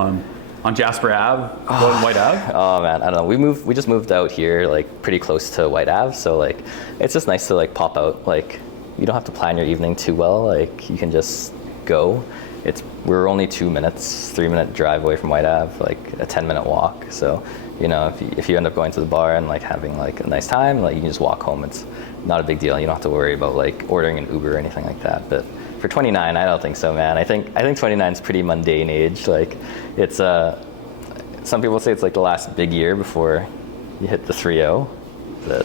on Jasper Ave, go on White Ave? Oh man, I don't know. We just moved out here, like pretty close to White Ave, so like it's just nice to like pop out. Like, you don't have to plan your evening too well. Like, you can just go. We're only 3-minute drive away from White Ave, like a 10-minute walk. So, you know, if you end up going to the bar and like having like a nice time, like you can just walk home. It's not a big deal. You don't have to worry about like ordering an Uber or anything like that. But for 29, I don't think so, man. I think 29 is pretty mundane age. Like, it's some people say it's like the last big year before you hit the 3-0. But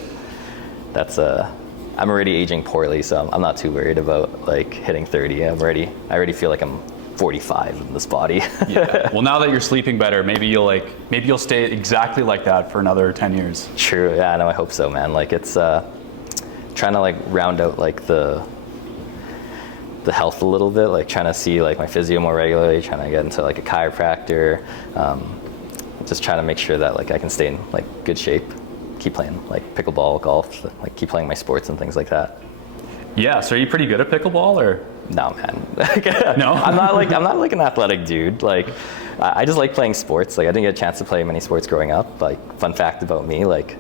that's I'm already aging poorly, so I'm not too worried about like hitting 30. I already feel like I'm 45 in this body. Yeah. Well, now that you're sleeping better, maybe you'll stay exactly like that for another 10 years. True. Yeah, no, I hope so, man. Like, it's trying to like round out like the health a little bit, like trying to see like my physio more regularly, trying to get into like a chiropractor, just trying to make sure that like I can stay in like good shape, keep playing like pickleball, golf, like keep playing my sports and things like that. Yeah, so are you pretty good at pickleball, or? No, man. No? I'm not like an athletic dude. Like, I just like playing sports. Like, I didn't get a chance to play many sports growing up. Like, fun fact about me, like,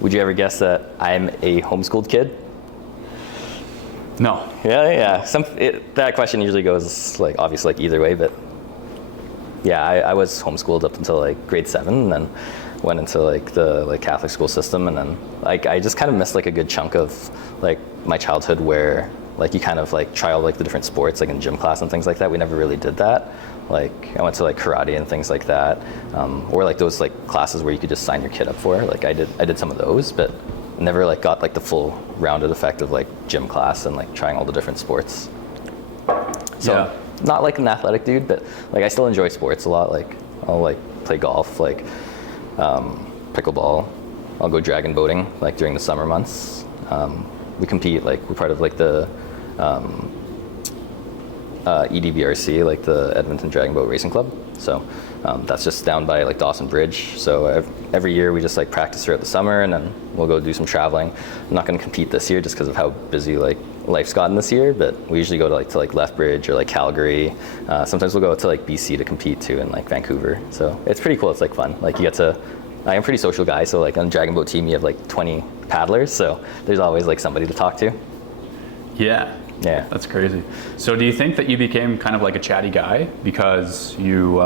would you ever guess that I'm a homeschooled kid? No. Yeah. That question usually goes like, obviously, like either way, but Yeah, I was homeschooled up until like grade 7, and then went into like the like Catholic school system, and then like I just kind of missed like a good chunk of like my childhood where like you kind of like try all like the different sports like in gym class and things like that. We never really did that. Like I went to like karate and things like that, or like those like classes where you could just sign your kid up for. Like I did some of those, but never like got like the full rounded effect of like gym class and like trying all the different sports. So not like an athletic dude, but like I still enjoy sports a lot. Like I'll like play golf, like pickleball. I'll go dragon boating like during the summer months. We compete, like we're part of like the EDBRC, like the Edmonton Dragon Boat Racing Club. So that's just down by like Dawson Bridge. So every year we just like practice throughout the summer, and then we'll go do some traveling. I'm not going to compete this year just because of how busy like life's gotten this year, but we usually go to like Lethbridge or like Calgary. Sometimes we'll go to like BC to compete too, and like Vancouver. So it's pretty cool. It's like fun. Like you get to. I am a pretty social guy, so like on the dragon boat team you have like 20 paddlers, so there's always like somebody to talk to. Yeah. Yeah. That's crazy. So do you think that you became kind of like a chatty guy because you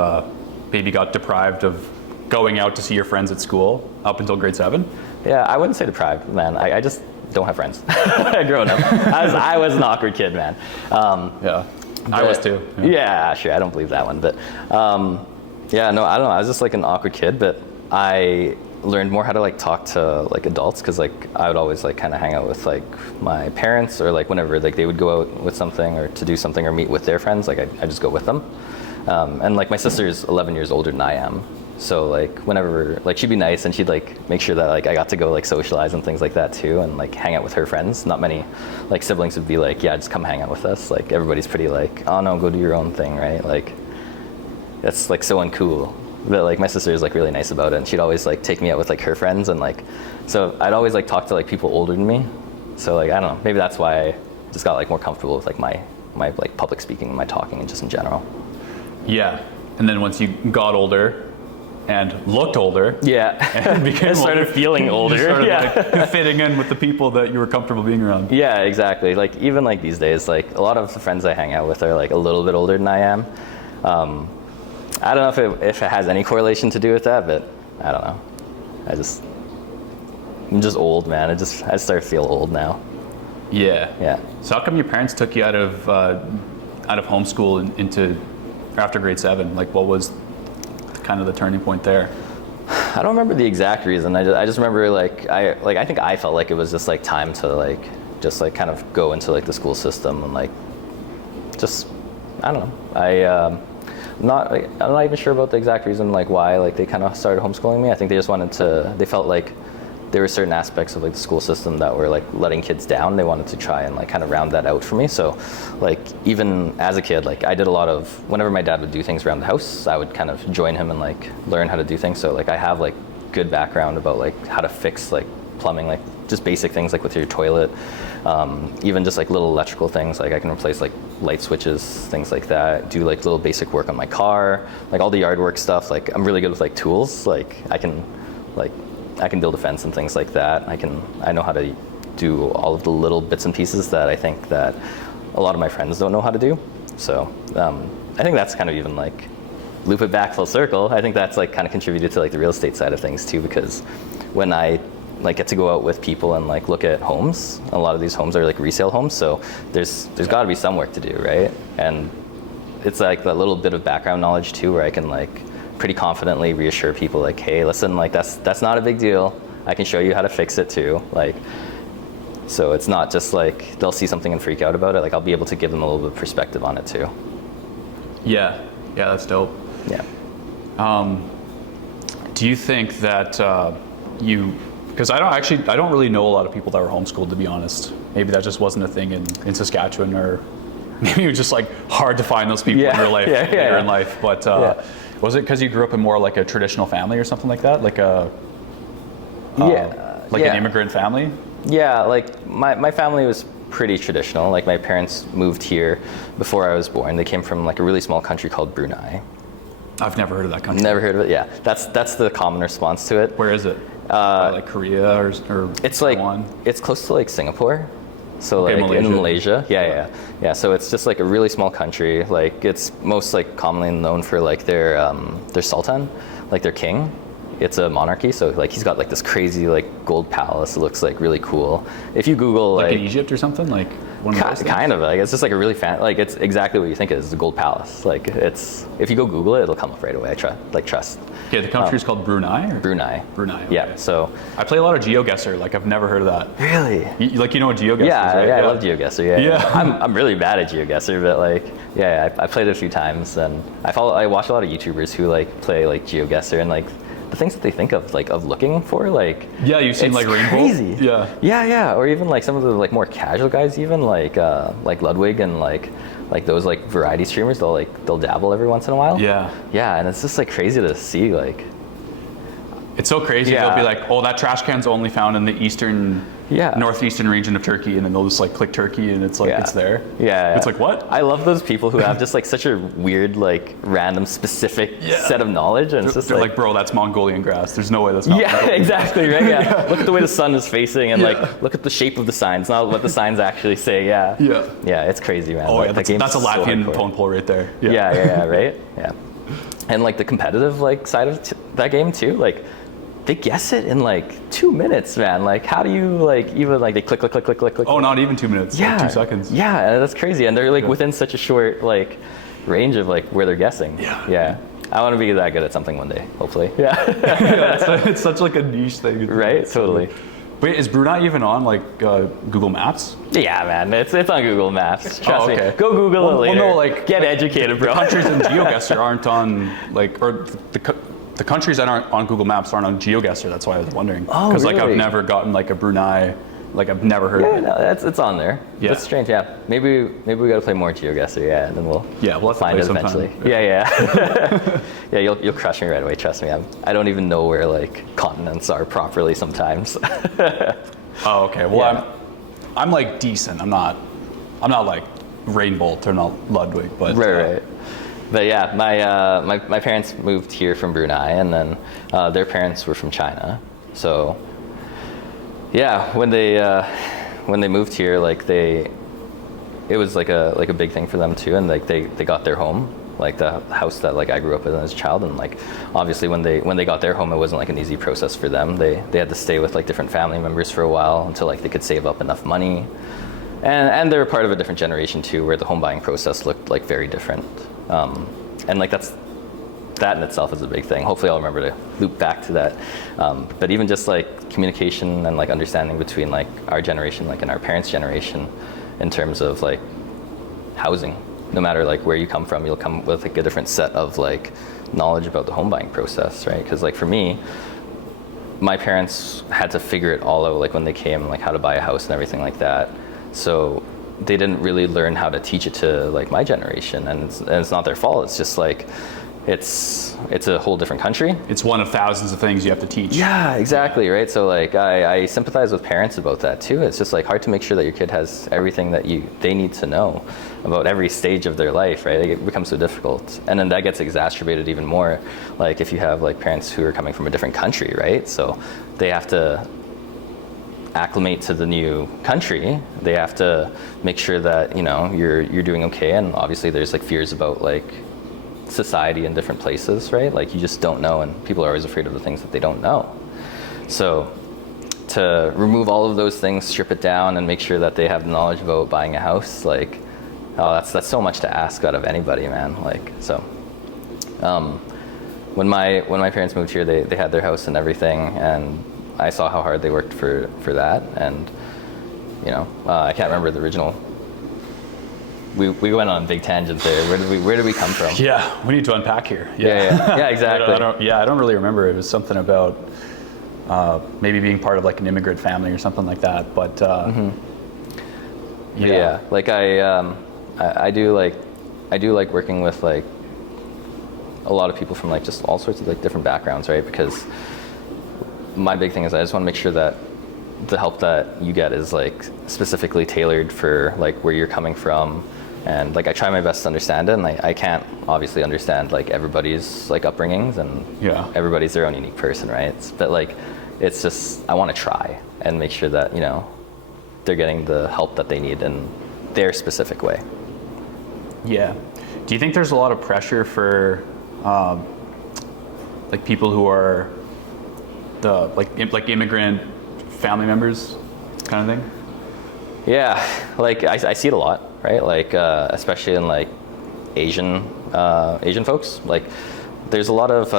maybe got deprived of going out to see your friends at school up until grade 7? Yeah, I wouldn't say deprived, man. I just don't have friends. Growing up, I was an awkward kid, man. Yeah, I was too. Yeah, sure. I don't believe that one, but yeah, no, I don't know. I was just like an awkward kid, but I learned more how to like talk to like adults, because like I would always like kind of hang out with like my parents, or like whenever like they would go out with something or to do something or meet with their friends, like I just go with them. And like my sister's 11 years older than I am, so like whenever like she'd be nice and she'd like make sure that like I got to go like socialize and things like that too, and like hang out with her friends. Not many like siblings would be like, yeah, just come hang out with us. Like everybody's pretty like, oh no, go do your own thing, right? Like that's like so uncool. But like my sister is like really nice about it, and she'd always like take me out with like her friends, and like so I'd always like talk to like people older than me. So like I don't know, maybe that's why I just got like more comfortable with like my like public speaking and my talking and just in general. Yeah, and then once you got older and looked older, and became started feeling older, you started like fitting in with the people that you were comfortable being around. Yeah, exactly. Like even like these days, like a lot of the friends I hang out with are like a little bit older than I am. I don't know if it has any correlation to do with that, but I don't know. I'm just old, man. I start to feel old now. Yeah. Yeah. So how come your parents took you out of homeschool into after grade 7? Like what was kind of the turning point there? I don't remember the exact reason. I just remember like I think I felt like it was just like time to like just like kind of go into like the school system, and like just I don't know. I'm not even sure about the exact reason like why like they kind of started homeschooling me. I think they just they felt like there were certain aspects of like the school system that were like letting kids down. They wanted to try and like kind of round that out for me. So like even as a kid, like I did a lot of, whenever my dad would do things around the house, I would kind of join him and like learn how to do things. So like I have like good background about like how to fix like plumbing, like just basic things like with your toilet, even just like little electrical things, like I can replace like light switches, things like that, do like little basic work on my car, like all the yard work stuff. Like I'm really good with like tools, like I can build a fence and things like that. I know how to do all of the little bits and pieces that I think that a lot of my friends don't know how to do. So I think that's kind of even like loop it back full circle. I think that's like kind of contributed to like the real estate side of things too, because when I like get to go out with people and like look at homes, a lot of these homes are like resale homes, so there's got to be some work to do, right? And it's like that little bit of background knowledge too, where I can like pretty confidently reassure people like, hey, listen, like that's not a big deal. I can show you how to fix it too. Like, so it's not just like they'll see something and freak out about it. Like I'll be able to give them a little bit of perspective on it too. Yeah, that's dope. Yeah. Do you think that because I don't really know a lot of people that were homeschooled, to be honest. Maybe that just wasn't a thing in Saskatchewan, or maybe it was just like hard to find those people in your life later in life. But was it because you grew up in more like a traditional family or something like that, like an immigrant family? Yeah, like my family was pretty traditional. Like my parents moved here before I was born. They came from like a really small country called Brunei. I've never heard of that country. Never heard of it. Yeah, that's the common response to it. Where is it? Like Korea or it's Taiwan? Like it's close to like Singapore. So Okay, like in Malaysia, yeah. So it's just like a really small country. Like it's most like commonly known for like their sultan, like their king. It's a monarchy, so like he's got like this crazy like gold palace. It looks like really cool. If you Google like in Egypt or something, like one of those things? kind of like it's just like a really like it's exactly what you think it is, a gold palace. Like it's, if you go Google it, it'll come up right away. Trust. Okay, the country is called Brunei. Brunei. Brunei. Okay. Yeah. So I play a lot of GeoGuessr. Like I've never heard of that. really. Like you know what GeoGuessr is, right? I love GeoGuessr. Yeah. Yeah. I'm really bad at GeoGuessr, but like I played it a few times, and I watch a lot of YouTubers who like play like GeoGuessr, and like the things that they think of like of looking for, like Yeah, you've seen it's like Rainbow. crazy. Yeah. Or even like some of the like more casual guys, even like Ludwig and like those like variety streamers. They'll dabble every once in a while. Yeah. And it's just like crazy to see like. It's so crazy. Yeah. They'll be like, oh, that trash can's only found in the northeastern region of Turkey, and then they'll just like click Turkey, and it's like it's there. Yeah. It's like, what? I love those people who have just like such a weird like random specific set of knowledge, and it's just They're like, bro, that's Mongolian grass. There's no way that's not. Yeah, exactly, right? Yeah. Look at the way the sun is facing, and like look at the shape of the signs, not what the signs actually say. Yeah. It's crazy, man. Oh like, yeah, that's a Latvian phone pole right there. Yeah, right? Yeah. And like the competitive like side of that game too, like they guess it in like 2 minutes, man. Like how do you like even like they click. Oh, not even 2 minutes. Yeah. Like 2 seconds. Yeah, that's crazy. And they're like within such a short like range of like where they're guessing. Yeah. I want to be that good at something one day, hopefully. Yeah. It's such like a niche thing. Right? Totally. Wait, is Brunei even on like Google Maps? Yeah, man. It's on Google Maps. Trust okay. me. Go Google it later. Well, no, like get educated, bro. The countries in GeoGuessr aren't on like, or the countries that aren't on Google Maps aren't on GeoGuessr. That's why I was wondering. Oh, Because really? like I've never gotten like a Brunei, like I've never heard of it. No, it's on there. Yeah. That's strange. Yeah. Maybe we got to play more GeoGuessr. Yeah, and then we'll we'll have to find play it sometime. eventually. Yeah. Yeah, you'll crush me right away. Trust me. I don't even know where like continents are properly sometimes. Oh, okay. Well, I'm like decent. I'm not like Rainbow or not Ludwig, but Right. But yeah, my parents moved here from Brunei, and then their parents were from China. So yeah, when they moved here, like it was like a big thing for them too, and like they got their home, like the house that like I grew up in as a child, and like obviously when they got their home, it wasn't like an easy process for them. They had to stay with like different family members for a while until like they could save up enough money, and they were part of a different generation too, where the home buying process looked like very different, and like that in itself is a big thing. Hopefully I'll remember to loop back to that, but even just like communication and like understanding between like our generation like and our parents' generation in terms of like housing. No matter like where you come from, you'll come with like a different set of like knowledge about the home buying process, right? Because like for me, my parents had to figure it all out like when they came, like how to buy a house and everything like that. So they didn't really learn how to teach it to like my generation, and it's not their fault. It's just like it's a whole different country. it's one of thousands of things you have to teach. Yeah, exactly, right? So like I sympathize with parents about that too. It's just like hard to make sure that your kid has everything that they need to know about every stage of their life, right? It becomes so difficult. And then that gets exacerbated even more like if you have like parents who are coming from a different country, right? So they have to acclimate to the new country. They have to make sure that, you know, you're doing okay, and obviously there's like fears about like society in different places, right? Like you just don't know, and people are always afraid of the things that they don't know. So to remove all of those things, strip it down, and make sure that they have knowledge about buying a house, like that's so much to ask out of anybody, man. Like so when my parents moved here, they had their house and everything, and I saw how hard they worked for that. And you know, I can't remember the original. We went on a big tangent there. Where did we come from? Yeah, we need to unpack here. Yeah, exactly. I don't really remember. It was something about maybe being part of like an immigrant family or something like that. But yeah, like I do like working with like a lot of people from like just all sorts of like different backgrounds, right? Because my big thing is I just want to make sure that the help that you get is like specifically tailored for like where you're coming from, and like I try my best to understand it, and I can't obviously understand like everybody's like upbringings, and everybody's their own unique person, right? But like it's just I want to try and make sure that, you know, they're getting the help that they need in their specific way. Yeah. Do you think there's a lot of pressure for like people who are the like immigrant family members kind of thing? Yeah, like I see it a lot, right? Like especially in like Asian folks. Like there's a lot of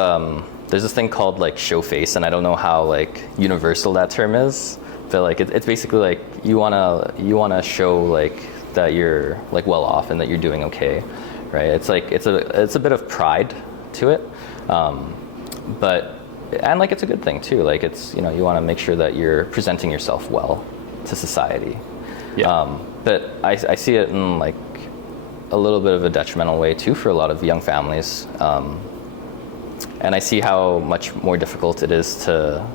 there's this thing called like show face, and I don't know how like universal that term is, but like it's basically like you wanna show like that you're like well off and that you're doing okay, right? It's like it's a bit of pride to it, but and like it's a good thing too. Like it's, you know, you want to make sure that you're presenting yourself well to society. Yeah. But I see it in like a little bit of a detrimental way too for a lot of young families, and I see how much more difficult it is to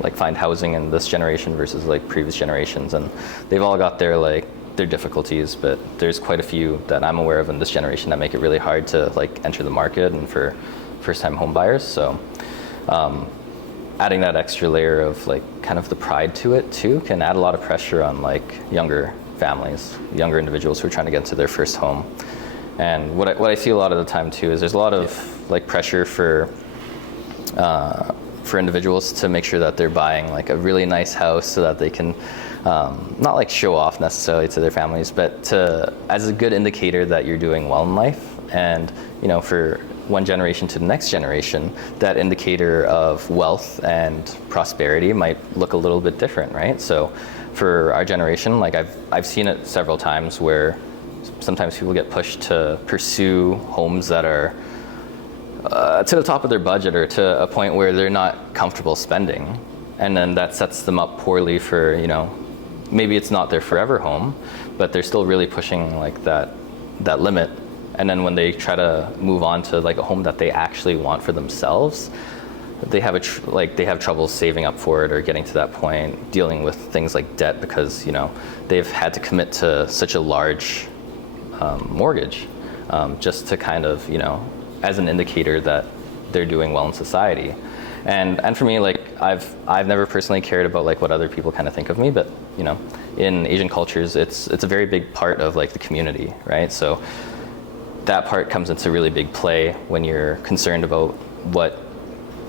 like find housing in this generation versus like previous generations, and they've all got their difficulties, but there's quite a few that I'm aware of in this generation that make it really hard to like enter the market and for first-time home buyers. So adding that extra layer of like kind of the pride to it too can add a lot of pressure on like younger families, younger individuals who are trying to get into their first home. And what I see a lot of the time too is there's a lot of like pressure for individuals to make sure that they're buying like a really nice house so that they can not like show off necessarily to their families, but as a good indicator that you're doing well in life. And you know, for one generation to the next generation, that indicator of wealth and prosperity might look a little bit different, right? So for our generation, like I've seen it several times where sometimes people get pushed to pursue homes that are to the top of their budget or to a point where they're not comfortable spending, and then that sets them up poorly for, you know, maybe it's not their forever home, but they're still really pushing like that limit. And then when they try to move on to like a home that they actually want for themselves, they have they have trouble saving up for it or getting to that point, dealing with things like debt because, you know, they've had to commit to such a large mortgage just to kind of, you know, as an indicator that they're doing well in society. And for me, like I've never personally cared about like what other people kind of think of me, but you know, in Asian cultures, it's a very big part of like the community, right? So that part comes into really big play when you're concerned about what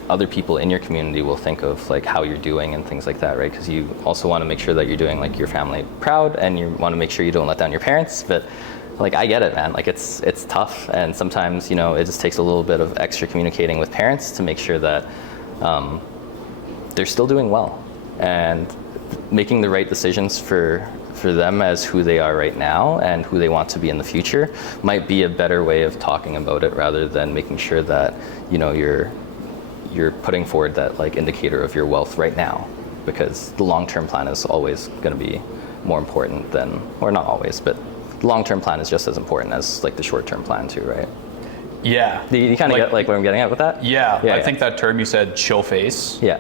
other people in your community will think of like how you're doing and things like that, right? Because you also want to make sure that you're doing like your family proud, and you want to make sure you don't let down your parents. But like I get it, man. Like it's tough, and sometimes, you know, it just takes a little bit of extra communicating with parents to make sure that they're still doing well and making the right decisions for them as who they are right now and who they want to be in the future might be a better way of talking about it, rather than making sure that, you know, you're putting forward that like indicator of your wealth right now, because the long-term plan is always going to be more important than, or not always, but the long-term plan is just as important as like the short-term plan too, right? Yeah. You kind of get like what I'm getting at with that? Yeah. I think that term you said, show face. Yeah.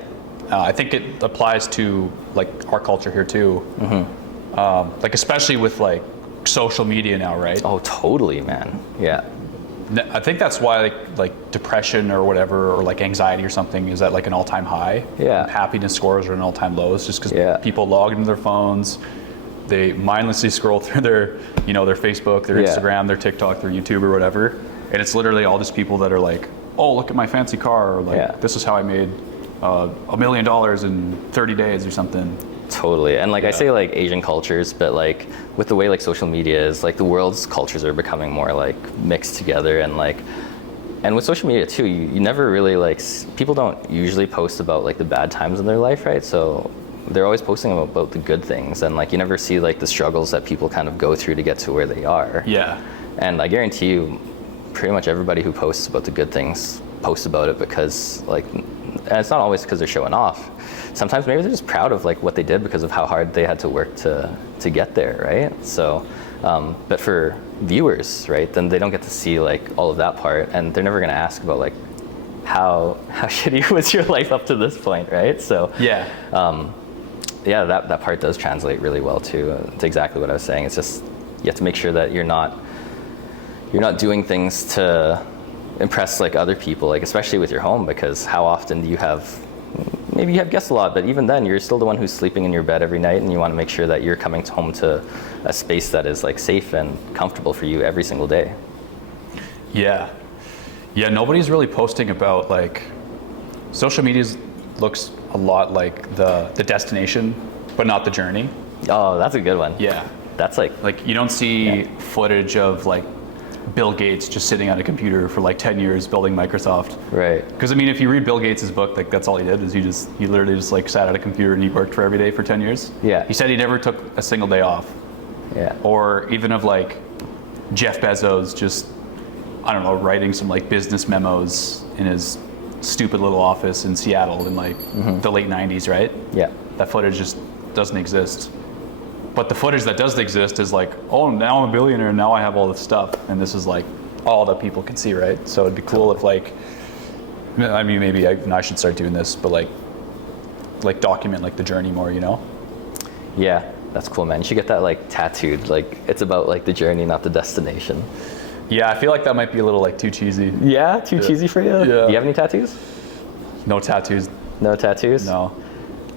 I think it applies to like our culture here too. Mm-hmm. Like especially with like social media now, right? Oh, totally, man. Yeah. I think that's why like depression or whatever, or like anxiety or something is at like an all-time high. Yeah. And happiness scores are at an all-time low. It's just because people log into their phones, they mindlessly scroll through their, you know, their Facebook, their Instagram, their TikTok, their YouTube or whatever. And it's literally all these people that are like, oh, look at my fancy car, or like, this is how I made $1 million in 30 days or something. Totally. And like I say like Asian cultures, but like with the way like social media is, like the world's cultures are becoming more like mixed together, and like, and with social media too, you never really like, people don't usually post about like the bad times in their life, right? So they're always posting about the good things, and like you never see like the struggles that people kind of go through to get to where they are. Yeah. And I guarantee you, pretty much everybody who posts about the good things posts about it because like, and it's not always because they're showing off. Sometimes maybe they're just proud of like what they did because of how hard they had to work to get there, right? So, but for viewers, right, then they don't get to see like all of that part, and they're never gonna ask about like how shitty was your life up to this point, right? So that part does translate really well to exactly what I was saying. It's just you have to make sure that you're not doing things to impress like other people, like especially with your home, because how often do you have, maybe you have guests a lot, but even then, you're still the one who's sleeping in your bed every night, and you want to make sure that you're coming home to a space that is like safe and comfortable for you every single day. Yeah. Yeah, nobody's really posting about like, social media looks a lot like the destination, but not the journey. Oh, that's a good one. Yeah. That's like you don't see footage of like Bill Gates just sitting on a computer for like 10 years building Microsoft. right. Because I mean, if you read Bill Gates' book, like that's all he did is he literally just like sat at a computer and he worked for every day for 10 years. Yeah. He said he never took a single day off. Yeah. Or even of like Jeff Bezos just, I don't know, writing some like business memos in his stupid little office in Seattle in like the late 90s, right? Yeah. That footage just doesn't exist. But the footage that does exist is like, oh, now I'm a billionaire, now I have all this stuff, and this is like all that people can see, right? So it'd be cool if like, I mean, maybe I should start doing this, but like document like the journey more, you know? Yeah, that's cool, man. You should get that like tattooed. Like it's about like the journey, not the destination. Yeah, I feel like that might be a little like too cheesy. Yeah, too cheesy for you? Yeah. Do you have any tattoos? No tattoos. No tattoos? No.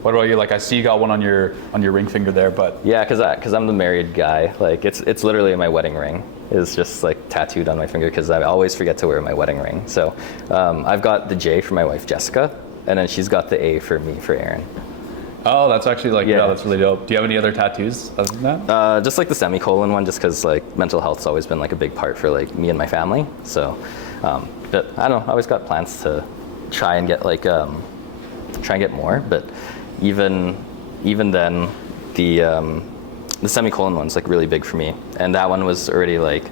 What about you? Like I see you got one on your ring finger there, but Yeah, because I'm the married guy. Like it's literally my wedding ring. It's just like tattooed on my finger because I always forget to wear my wedding ring. So I've got the J for my wife Jessica, and then she's got the A for me, for Aaron. oh, that's actually like Yeah. that's really dope. Do you have any other tattoos other than that? Just like the semicolon one, just because like mental health's always been like a big part for like me and my family. So, but I don't know. I always got plans to try and get like try and get more. But even then, the semicolon one's like really big for me, and that one was already like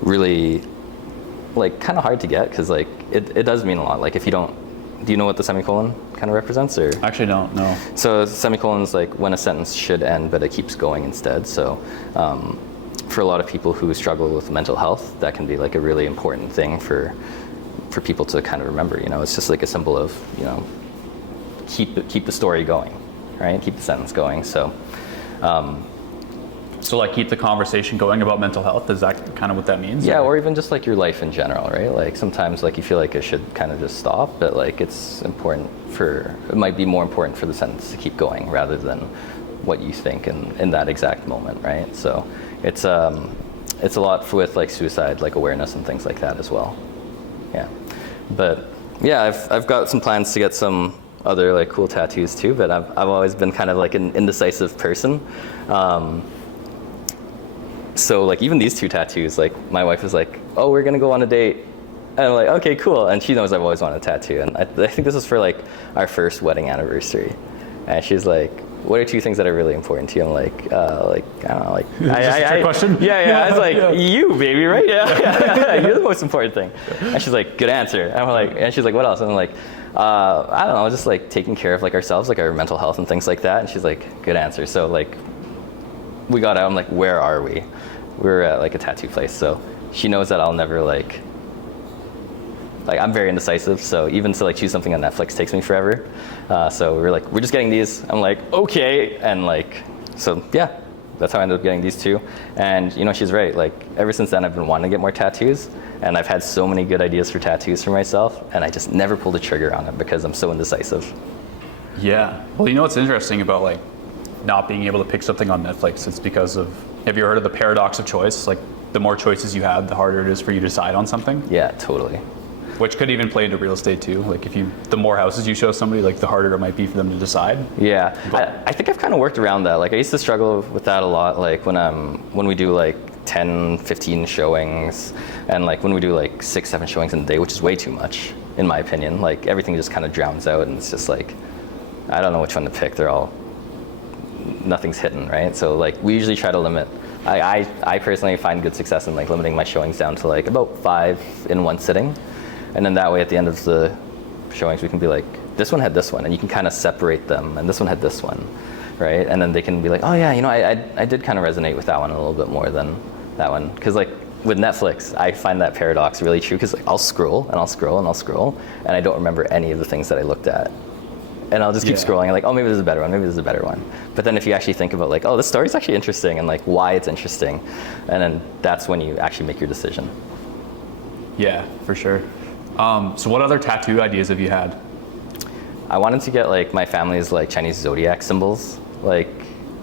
really like kind of hard to get because like it does mean a lot. Like if you don't. Do you know what the semicolon kind of represents, or? Actually, don't. No. So semicolon is like when a sentence should end, but it keeps going instead. So for a lot of people who struggle with mental health, that can be like a really important thing for people to kind of remember. You know, it's just like a symbol of, you know, keep the story going, right? Keep the sentence going. So. So like keep the conversation going about mental health. Is that kind of what that means? Yeah, or even just like your life in general, right? Like sometimes like you feel like it should kind of just stop, but like it's important it might be more important for the sentence to keep going rather than what you think in that exact moment, right? So it's a lot with like suicide, like awareness and things like that as well. Yeah, but yeah, I've got some plans to get some other like cool tattoos too, but I've always been kind of like an indecisive person. So like even these two tattoos, like my wife is like, oh, we're gonna go on a date. And I'm like, okay, cool. And she knows I've always wanted a tattoo. And I think this is for like our first wedding anniversary. And she's like, what are two things that are really important to you? I'm like, I don't know, like. Is this a trick question? Yeah. I was like, Yeah. you, baby, right? Yeah. You're the most important thing. And she's like, good answer. And I'm like, and she's like, what else? And I'm like, I don't know, just like taking care of like ourselves, like our mental health and things like that. And she's like, good answer. So like, we got out. I'm like, where are we? We're at like a tattoo place. So she knows that I'll never like I'm very indecisive. So even to like choose something on Netflix takes me forever. So we're just getting these. I'm like, okay. And like, so yeah, that's how I ended up getting these two. And you know, she's right. Like ever since then, I've been wanting to get more tattoos, and I've had so many good ideas for tattoos for myself, and I just never pulled the trigger on it because I'm so indecisive. Yeah. Well, you know what's interesting about like not being able to pick something on Netflix? It's because of, have you heard of the paradox of choice? Like the more choices you have, the harder it is for you to decide on something. Yeah, totally. Which could even play into real estate too. Like the more houses you show somebody, like the harder it might be for them to decide. Yeah, I think I've kind of worked around that. Like I used to struggle with that a lot. Like when we do like 10, 15 showings, and like when we do like 6, 7 showings in a day, which is way too much in my opinion. Like everything just kind of drowns out, and it's just like, I don't know which one to pick. Nothing's hitting, right? So like we usually try to limit. I personally find good success in like limiting my showings down to like about 5 in one sitting. And then that way at the end of the showings, we can be like, this one had this one, and you can kind of separate them, and this one had this one, right? And then they can be like, oh yeah, you know, I did kind of resonate with that one a little bit more than that one. Because like with Netflix, I find that paradox really true, because like, I'll scroll, and I'll scroll, and I'll scroll, and I don't remember any of the things that I looked at. And I'll just keep scrolling, and like, oh, maybe there's a better one, maybe there's a better one. But then if you actually think about like, oh, this story's actually interesting, and like why it's interesting, and then that's when you actually make your decision. Yeah, for sure. So what other tattoo ideas have you had? I wanted to get like my family's like Chinese zodiac symbols, like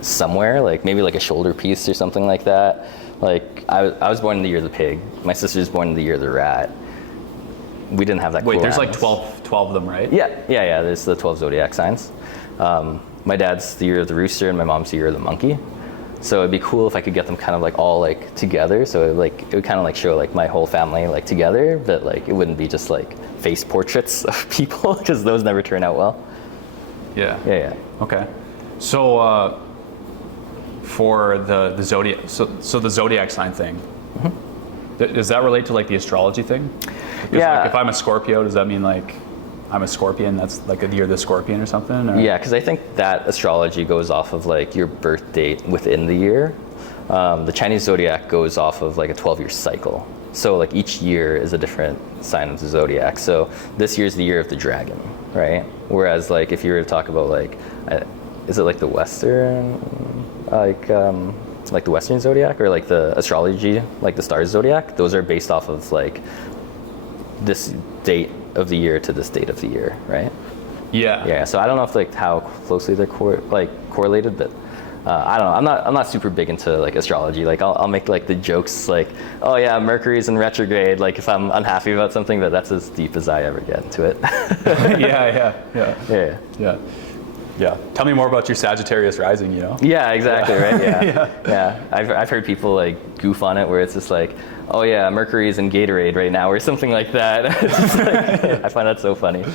somewhere, like maybe like a shoulder piece or something like that. Like I was born in the year of the pig. My sister's born in the year of the rat. We didn't have that. Wait, cool there's animals. like 12 of them, right? Yeah. There's the 12 zodiac signs. My dad's the year of the rooster, and my mom's the year of the monkey. So it'd be cool if I could get them kind of like all like together. So it would kind of like show like my whole family like together, but like it wouldn't be just like face portraits of people because those never turn out well. Yeah. Okay. So for the zodiac, so the zodiac sign thing, does that relate to like the astrology thing? Because Yeah. like if I'm a Scorpio, does that mean like I'm a Scorpion? That's like the year of the Scorpion or something? Or? Yeah, because I think that astrology goes off of like your birth date within the year. The Chinese zodiac goes off of like a 12-year cycle. So like each year is a different sign of the zodiac. So this year's the year of the dragon, right? Whereas like if you were to talk about like, is it like the Western, like the Western zodiac or like the astrology, like the stars zodiac? Those are based off of like this date of the year to this date of the year, right? Yeah. So I don't know if like how closely they're correlated, but I don't know. I'm not super big into like astrology. Like I'll make like the jokes like, oh yeah, Mercury's in retrograde. Like if I'm unhappy about something, but that's as deep as I ever get into it. Yeah. Tell me more about your Sagittarius rising. Yeah, exactly. Right. Yeah. I've heard people like goof on it where it's just like, oh yeah, Mercury's in Gatorade right now or something like that. It's just like, I find that so funny.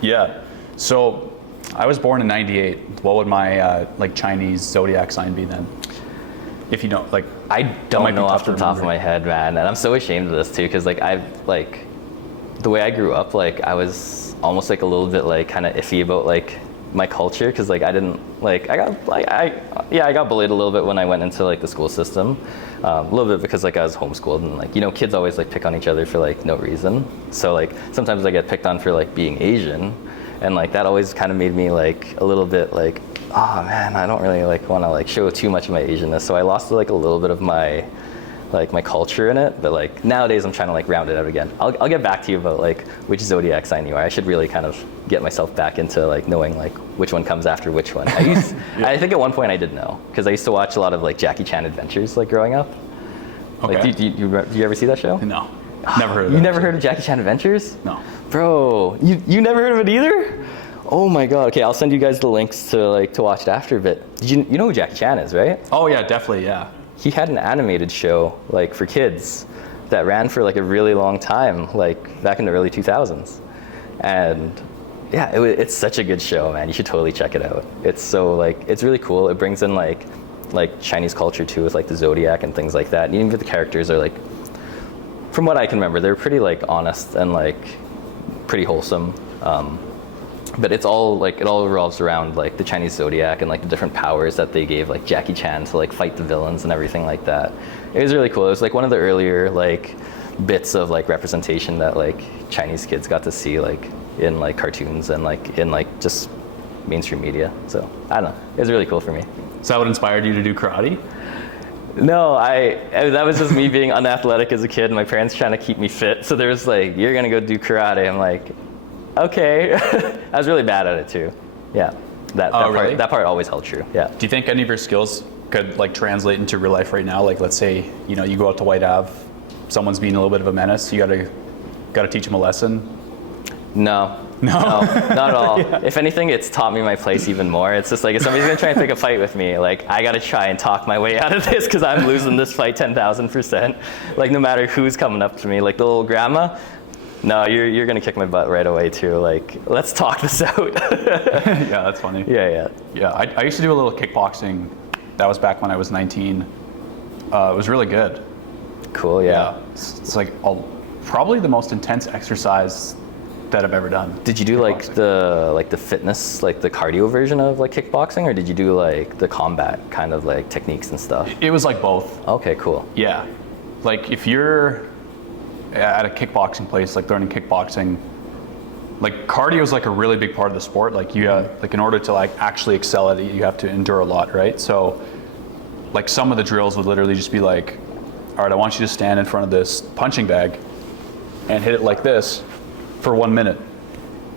Yeah. So I was born in '98. What would my like Chinese zodiac sign be then? If you don't like, I don't know off the top of my head, man, and I'm so ashamed of this too because like the way I grew up, like I was almost like a little bit like kind of iffy about like my culture because like I didn't like I got bullied a little bit when I went into like the school system, a little bit because like I was homeschooled and like kids always like pick on each other for like no reason. So like sometimes I get picked on for like being Asian, and like that always kind of made me like a little bit like, oh man, I don't really like want to like show too much of my Asianness. So I lost like a little bit of my culture in it, but like nowadays I'm trying to like round it out again. I'll get back to you about like which zodiac sign you are. I should really kind of get myself back into like knowing like which one comes after which one. I think at one point I did know because I used to watch a lot of like Jackie Chan adventures like growing up. Okay. Like, do you ever see that show? No, never heard of it. You never heard of Jackie Chan adventures? No. Bro, you never heard of it either? Oh my god. Okay, I'll send you guys the links to watch it after. But did you know who Jackie Chan is, right? Oh yeah, definitely, yeah. He had an animated show like for kids that ran for like a really long time, like back in the early 2000s. And yeah, it's such a good show, man. You should totally check it out. It's so like, it's really cool. It brings in like Chinese culture too with like the zodiac and things like that. And even the characters are like, from what I can remember, they're pretty like honest and like pretty wholesome. But it's all like, it all revolves around like the Chinese zodiac and like the different powers that they gave like Jackie Chan to like fight the villains and everything like that. It was really cool. It was like one of the earlier like bits of like representation that like Chinese kids got to see like in like cartoons and like in like just mainstream media. So I don't know. It was really cool for me. Is that what inspired you to do karate? No, that was just me being unathletic as a kid and my parents trying to keep me fit. So there was like, you're gonna go do karate. I'm like, okay. I was really bad at it too. Yeah. That part always held true. Yeah. Do you think any of your skills could like translate into real life right now? Like let's say, you go out to White Ave, someone's being a little bit of a menace, you gotta teach them a lesson? No, not at all. Yeah. If anything, it's taught me my place even more. It's just like, if somebody's gonna try and pick a fight with me, like I gotta try and talk my way out of this because I'm losing this fight 10,000%. Like no matter who's coming up to me, like the little grandma, no, you're gonna kick my butt right away too. Like, let's talk this out. Yeah, that's funny. Yeah. I used to do a little kickboxing. That was back when I was 19. It was really good. Cool. Yeah. It's like probably the most intense exercise that I've ever done. Did you do like the fitness, like the cardio version of like kickboxing, or did you do like the combat kind of like techniques and stuff? It was like both. Okay, cool. Yeah, like if you're at a kickboxing place, like learning kickboxing, like cardio is like a really big part of the sport. Like you like in order to like actually excel at it, you have to endure a lot, right? So like some of the drills would literally just be like, all right, I want you to stand in front of this punching bag and hit it like this for 1 minute.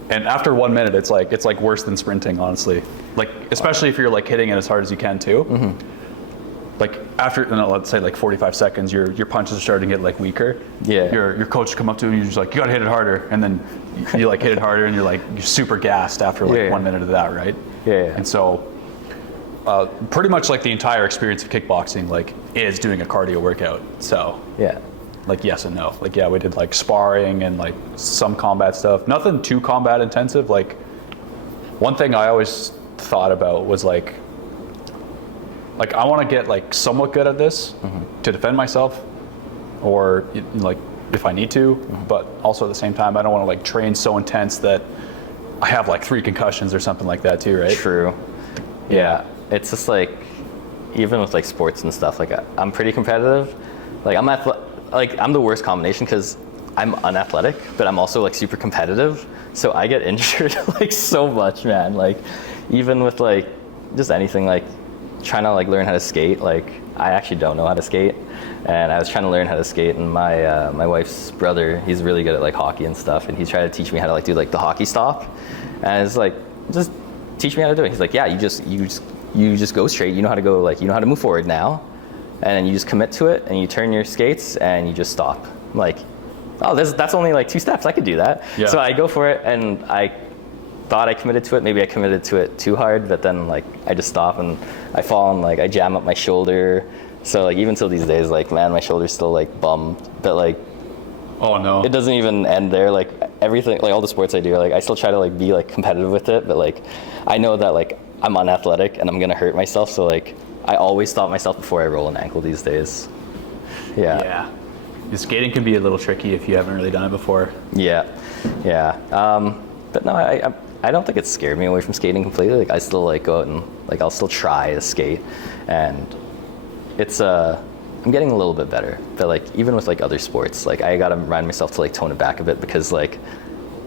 And after 1 minute, it's like worse than sprinting, honestly. Like, especially if you're like hitting it as hard as you can too. Like after, let's say like 45 seconds, your punches are starting to get like weaker. Yeah. Your coach come up to you and you're just like, you gotta hit it harder. And then you like hit it harder and you're super gassed after like 1 minute of that, right? Yeah. And so pretty much like the entire experience of kickboxing like is doing a cardio workout. So Yeah. like yes and no. Like, yeah, we did like sparring and like some combat stuff. Nothing too combat intensive. Like one thing I always thought about was like I want to get like somewhat good at this to defend myself, or like if I need to, but also at the same time, I don't want to like train so intense that I have like 3 concussions or something like that too, right? True. Yeah. It's just like, even with like sports and stuff, like I'm pretty competitive. Like I'm the worst combination because I'm unathletic, but I'm also like super competitive. So I get injured like so much, man. Like even with like just anything, like trying to like learn how to skate. Like I actually don't know how to skate, and I was trying to learn how to skate. And my wife's brother, he's really good at like hockey and stuff, and he tried to teach me how to like do like the hockey stop. And it's like, just teach me how to do it. He's like, yeah, you just go straight. You know how to go, like you know how to move forward now, and then you just commit to it, and you turn your skates, and you just stop. I'm like, oh, that's only like 2 steps. I could do that. Yeah. So I go for it, and I thought I committed to it. Maybe I committed to it too hard, but then like I just stop and I fall and like I jam up my shoulder. So like even till these days, like man, my shoulder's still like bummed. But like, oh no, it doesn't even end there. Like everything, like all the sports I do, like I still try to like be like competitive with it. But like I know that like I'm unathletic and I'm gonna hurt myself. So like I always stop myself before I roll an ankle these days. Yeah. Yeah. The skating can be a little tricky if you haven't really done it before. Yeah. Yeah. But no, I don't think it scared me away from skating completely. Like I still like go out and like I'll still try to skate, and it's I'm getting a little bit better. But like even with like other sports, like I gotta remind myself to like tone it back a bit, because like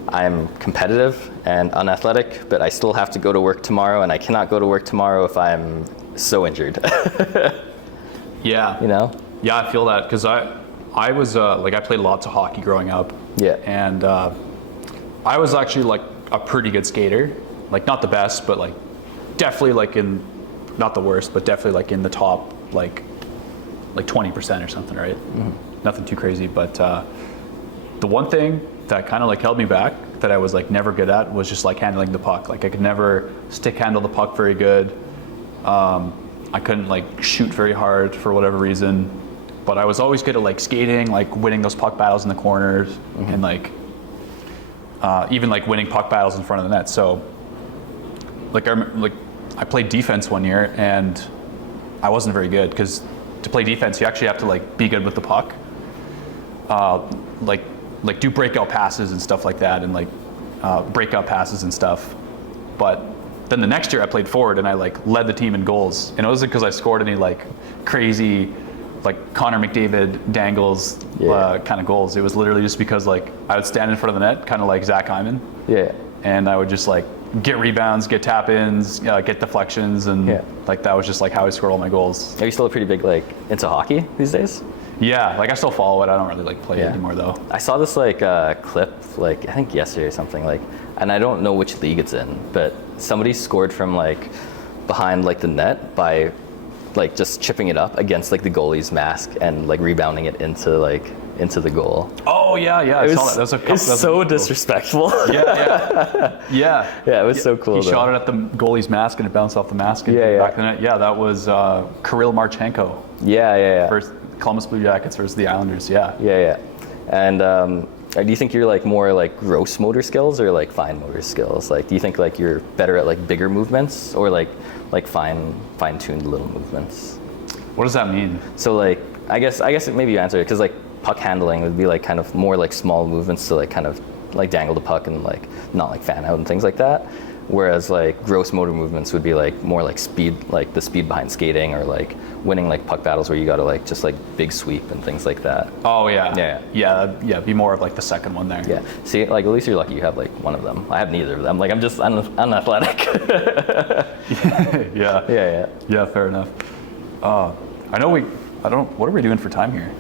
I'm competitive and unathletic, but I still have to go to work tomorrow, and I cannot go to work tomorrow if I'm so injured. Yeah. You know? Yeah, I feel that, because I was like I played lots of hockey growing up. Yeah. And I was actually like a pretty good skater, like not the best, but like definitely like in, not the worst, but definitely like in the top like 20% or something, right? Nothing too crazy, but the one thing that kind of like held me back, that I was like never good at, was just like handling the puck. Like I could never stick handle the puck very good. I couldn't like shoot very hard for whatever reason, but I was always good at like skating, like winning those puck battles in the corners, and like even like winning puck battles in front of the net. So like I played defense one year and I wasn't very good, because to play defense you actually have to like be good with the puck, like do breakout passes and stuff like that, and like breakout passes and stuff. But then the next year I played forward and I like led the team in goals, and it wasn't because I scored any like crazy like Connor McDavid dangles kind of goals. It was literally just because like I would stand in front of the net, kind of like Zach Hyman. Yeah. And I would just like get rebounds, get tap-ins, get deflections, and like that was just like how I scored all my goals. Are you still a pretty big like into hockey these days? Yeah, like I still follow it. I don't really like play it anymore though. I saw this like clip, like I think yesterday or something, like, and I don't know which league it's in, but somebody scored from like behind like the net by like just chipping it up against like the goalie's mask and like rebounding it into the goal. Oh yeah, I saw that. It was so disrespectful. Yeah. Yeah, it was so cool. He shot it at the goalie's mask and it bounced off the mask and back to the net. Yeah, that was Kirill Marchenko. Yeah. First Columbus Blue Jackets versus the Islanders. Yeah. And do you think you're like more like gross motor skills or like fine motor skills? Like, do you think like you're better at like bigger movements or like fine-tuned little movements? What does that mean? So like, I guess maybe you answered it, because like puck handling would be like kind of more like small movements to like kind of like dangle the puck and like not like fan out and things like that. Whereas like gross motor movements would be like more like speed, like the speed behind skating, or like winning like puck battles where you gotta like just like big sweep and things like that. Oh yeah. Be more of like the second one there. Yeah. See, like at least you're lucky you have like one of them. I have neither of them. Like I'm just unathletic. Yeah. Fair enough. What are we doing for time here?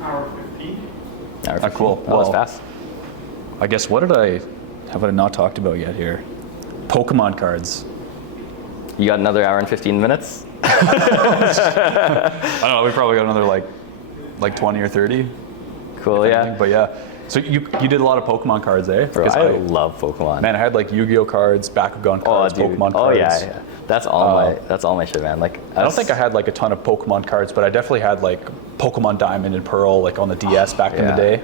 Hour 15. Hour 15. Cool. That was fast. I guess what did I have I not talked about yet here? Pokemon cards. You got another hour and 15 minutes? I don't know. We probably got another like 20 or 30. Cool, yeah. But yeah. So you did a lot of Pokemon cards, eh? Bro, I love Pokemon. Man, I had like Yu-Gi-Oh cards, Bakugan cards, Pokemon cards. Oh yeah. That's all my shit, man. Like I don't think I had like a ton of Pokemon cards, but I definitely had like Pokemon Diamond and Pearl like on the DS back in the day.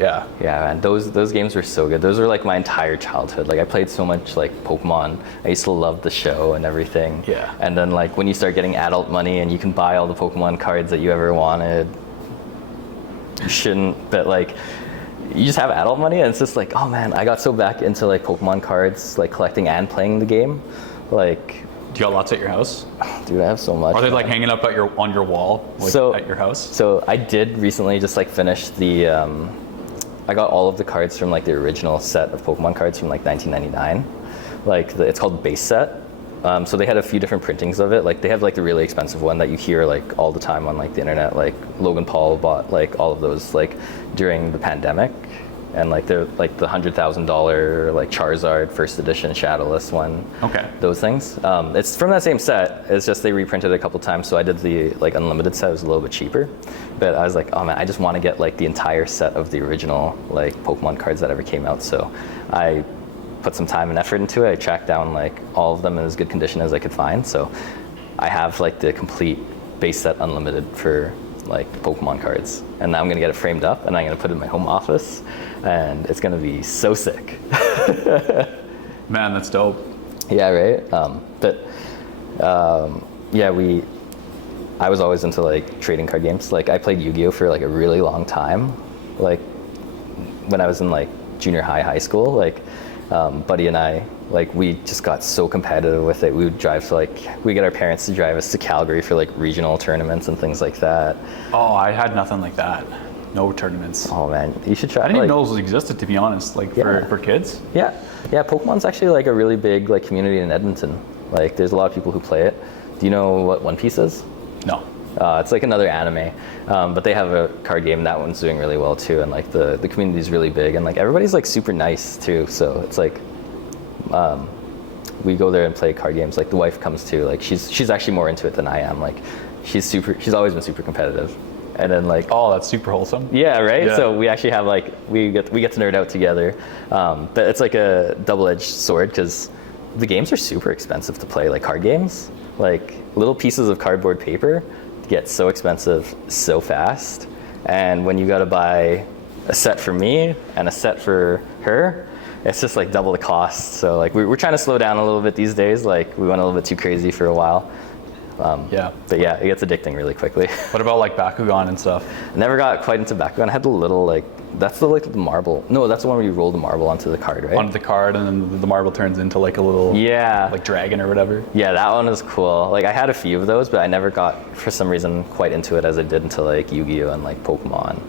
Yeah. Yeah, man. Those games were so good. Those were like my entire childhood. Like I played so much like Pokemon. I used to love the show and everything. Yeah. And then like when you start getting adult money and you can buy all the Pokemon cards that you ever wanted, you shouldn't, but like you just have adult money and it's just like, oh man, I got so back into like Pokemon cards, like collecting and playing the game. Like, do you got lots at your house? Dude, I have so much. Are they like hanging up on your wall at your house? So I did recently just like finish the I got all of the cards from like the original set of Pokemon cards from like 1999. Like it's called base set. So they had a few different printings of it. Like they have like the really expensive one that you hear like all the time on like the internet. Like Logan Paul bought like all of those like during the pandemic, and like they're like the $100,000 like Charizard first edition Shadowless one. Okay. Those things. It's from that same set. It's just they reprinted it a couple times. So I did the like unlimited set. It was a little bit cheaper, but I was like, oh man, I just want to get like the entire set of the original like Pokemon cards that ever came out. So I put some time and effort into it. I tracked down like all of them in as good condition as I could find. So I have like the complete base set unlimited for like Pokemon cards. And now I'm gonna get it framed up and I'm gonna put it in my home office and it's gonna be so sick. Man, that's dope. Yeah, right? I was always into like trading card games. Like I played Yu-Gi-Oh for like a really long time. Like when I was in like junior high school, like Buddy and I, like we just got so competitive with it. We would drive to we get our parents to drive us to Calgary for like regional tournaments and things like that. Oh, I had nothing like that. No tournaments. Oh man, you should try. I didn't even know those existed, to be honest, for kids. Yeah, Pokemon's actually like a really big like community in Edmonton. Like there's a lot of people who play it. Do you know what One Piece is? No. It's like another anime, but they have a card game. That one's doing really well too, and like the community is really big, and like everybody's like super nice too. So it's like we go there and play card games. Like the wife comes too. Like she's actually more into it than I am. Like she's always been super competitive, and then like oh, that's super wholesome. Yeah, right. Yeah. So we actually have like we get to nerd out together, but it's like a double-edged sword because the games are super expensive to play. Like card games, like little pieces of cardboard paper get so expensive so fast, and when you got to buy a set for me and a set for her, it's just like double the cost. So like we're trying to slow down a little bit these days. Like we went a little bit too crazy for a while. But yeah, it gets addicting really quickly. What about like Bakugan and stuff? I never got quite into Bakugan. I had the little like that's the marble. No, that's the one where you roll the marble onto the card, right? Onto the card, and then the marble turns into like a little like dragon or whatever. Yeah, that one was cool. Like I had a few of those, but I never got for some reason quite into it as I did into like Yu-Gi-Oh and like Pokemon.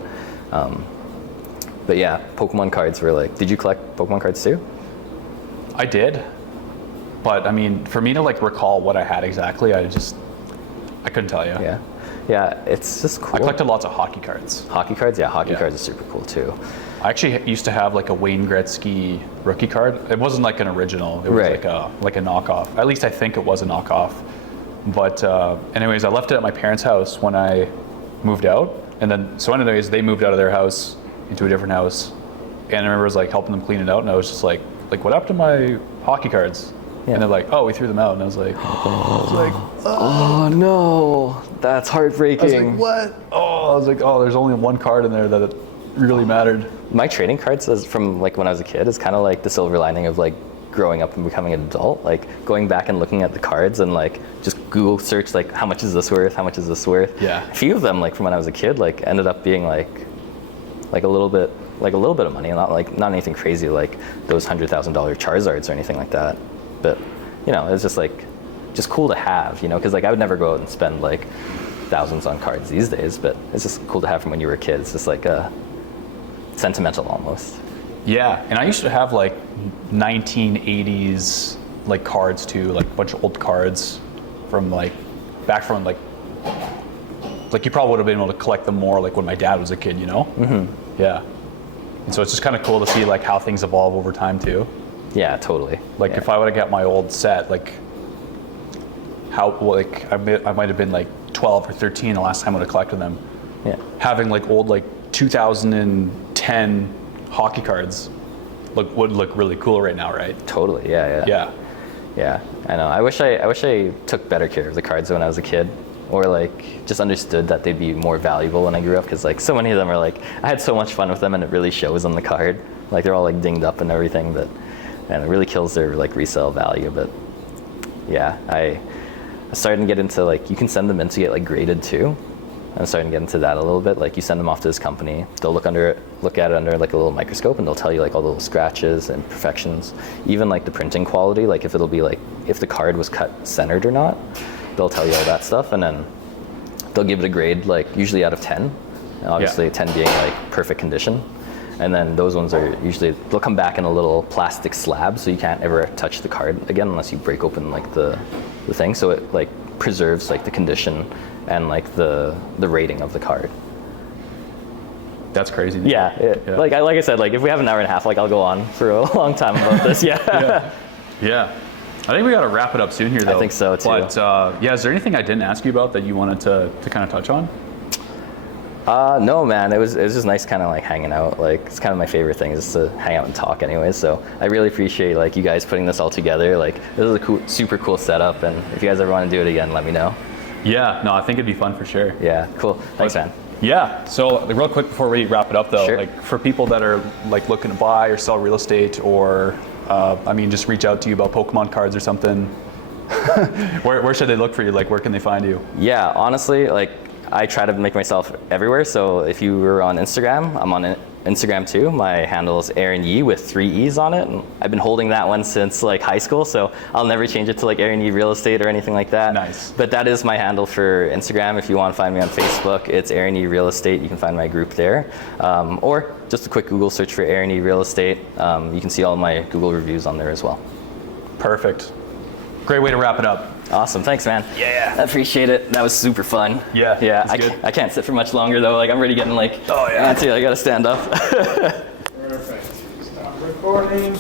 But yeah, Pokemon cards were like. Did you collect Pokemon cards too? I did, but I mean, for me to like recall what I had exactly, I couldn't tell you. Yeah, it's just cool. I collected lots of hockey cards. Hockey cards? Yeah, hockey cards are super cool too. I actually used to have like a Wayne Gretzky rookie card. It wasn't like an original. It was like a knockoff. At least I think it was a knockoff. But anyways, I left it at my parents' house when I moved out. And then, so anyways, they moved out of their house into a different house. And I remember I was like helping them clean it out. And I was just like what happened to my hockey cards? Yeah. And they're like, oh, we threw them out. And I was like, oh no, that's heartbreaking. I was like, what? Oh, I was like, oh, there's only one card in there that it really mattered. My trading cards from like when I was a kid is kind of like the silver lining of like growing up and becoming an adult. Like going back and looking at the cards and like just Google search like how much is this worth? How much is this worth? Yeah. A few of them like from when I was a kid like ended up being like a little bit of money, not anything crazy like those $100,000 Charizards or anything like that. But it's just cool to have, because like I would never go out and spend like thousands on cards these days, but it's just cool to have from when you were a kid. It's just like sentimental almost. Yeah, and I used to have like 1980s like cards too, like a bunch of old cards from like back from like you probably would have been able to collect them more like when my dad was a kid, Mm-hmm. Yeah. And so it's just kind of cool to see like how things evolve over time too. Yeah, totally. Like if I would have got my old set, like how like I might have been like 12 or 13 the last time I would have collected them. Yeah. Having like old like 2010 hockey cards would look really cool right now, right? Totally. Yeah. Yeah, I know. I wish I took better care of the cards when I was a kid, or like just understood that they'd be more valuable when I grew up, because like so many of them are like, I had so much fun with them and it really shows on the card. Like they're all like dinged up and everything, but and it really kills their like resale value. But yeah, I started to get into like, you can send them in to get like graded too. I'm starting to get into that a little bit. Like you send them off to this company, they'll look at it under like a little microscope, and they'll tell you like all the little scratches and imperfections, even like the printing quality, like if it'll be like, if the card was cut centered or not, they'll tell you all that stuff, and then they'll give it a grade like usually out of 10, and obviously 10 being like perfect condition. And then those ones are usually, they'll come back in a little plastic slab, so you can't ever touch the card again unless you break open like the thing, so it like preserves like the condition and like the rating of the card. That's crazy. Yeah. Like I said, like if we have an hour and a half, like I'll go on for a long time about this. Yeah. Yeah. I think we got to wrap it up soon here, though. I think so too. But yeah, is there anything I didn't ask you about that you wanted to kind of touch on? No, man. It was just nice, kind of like hanging out. Like it's kind of my favorite thing is to hang out and talk, anyways. So I really appreciate like you guys putting this all together. Like this is a super cool setup, and if you guys ever want to do it again, let me know. Yeah. No, I think it'd be fun for sure. Yeah. Cool. Thanks, man. Yeah. So like, real quick before we wrap it up, though, Sure. like for people that are like looking to buy or sell real estate, or just reach out to you about Pokemon cards or something. Where should they look for you? Like, where can they find you? Yeah, honestly, like I try to make myself everywhere. So if you were on Instagram, I'm on Instagram too. My handle is Aaron Yee with 3 E's on it. And I've been holding that one since like high school, so I'll never change it to like Aaron Yee Real Estate or anything like that. Nice. But that is my handle for Instagram. If you want to find me on Facebook, it's Aaron Yee Real Estate. You can find my group there. Or just a quick Google search for Aaron Yee Real Estate. You can see all my Google reviews on there as well. Perfect. Great way to wrap it up. Awesome, thanks, man. Yeah, I appreciate it. That was super fun. Yeah, I can't sit for much longer though. Like I'm already getting like, antsy. I gotta stand up. Perfect. Stop recording.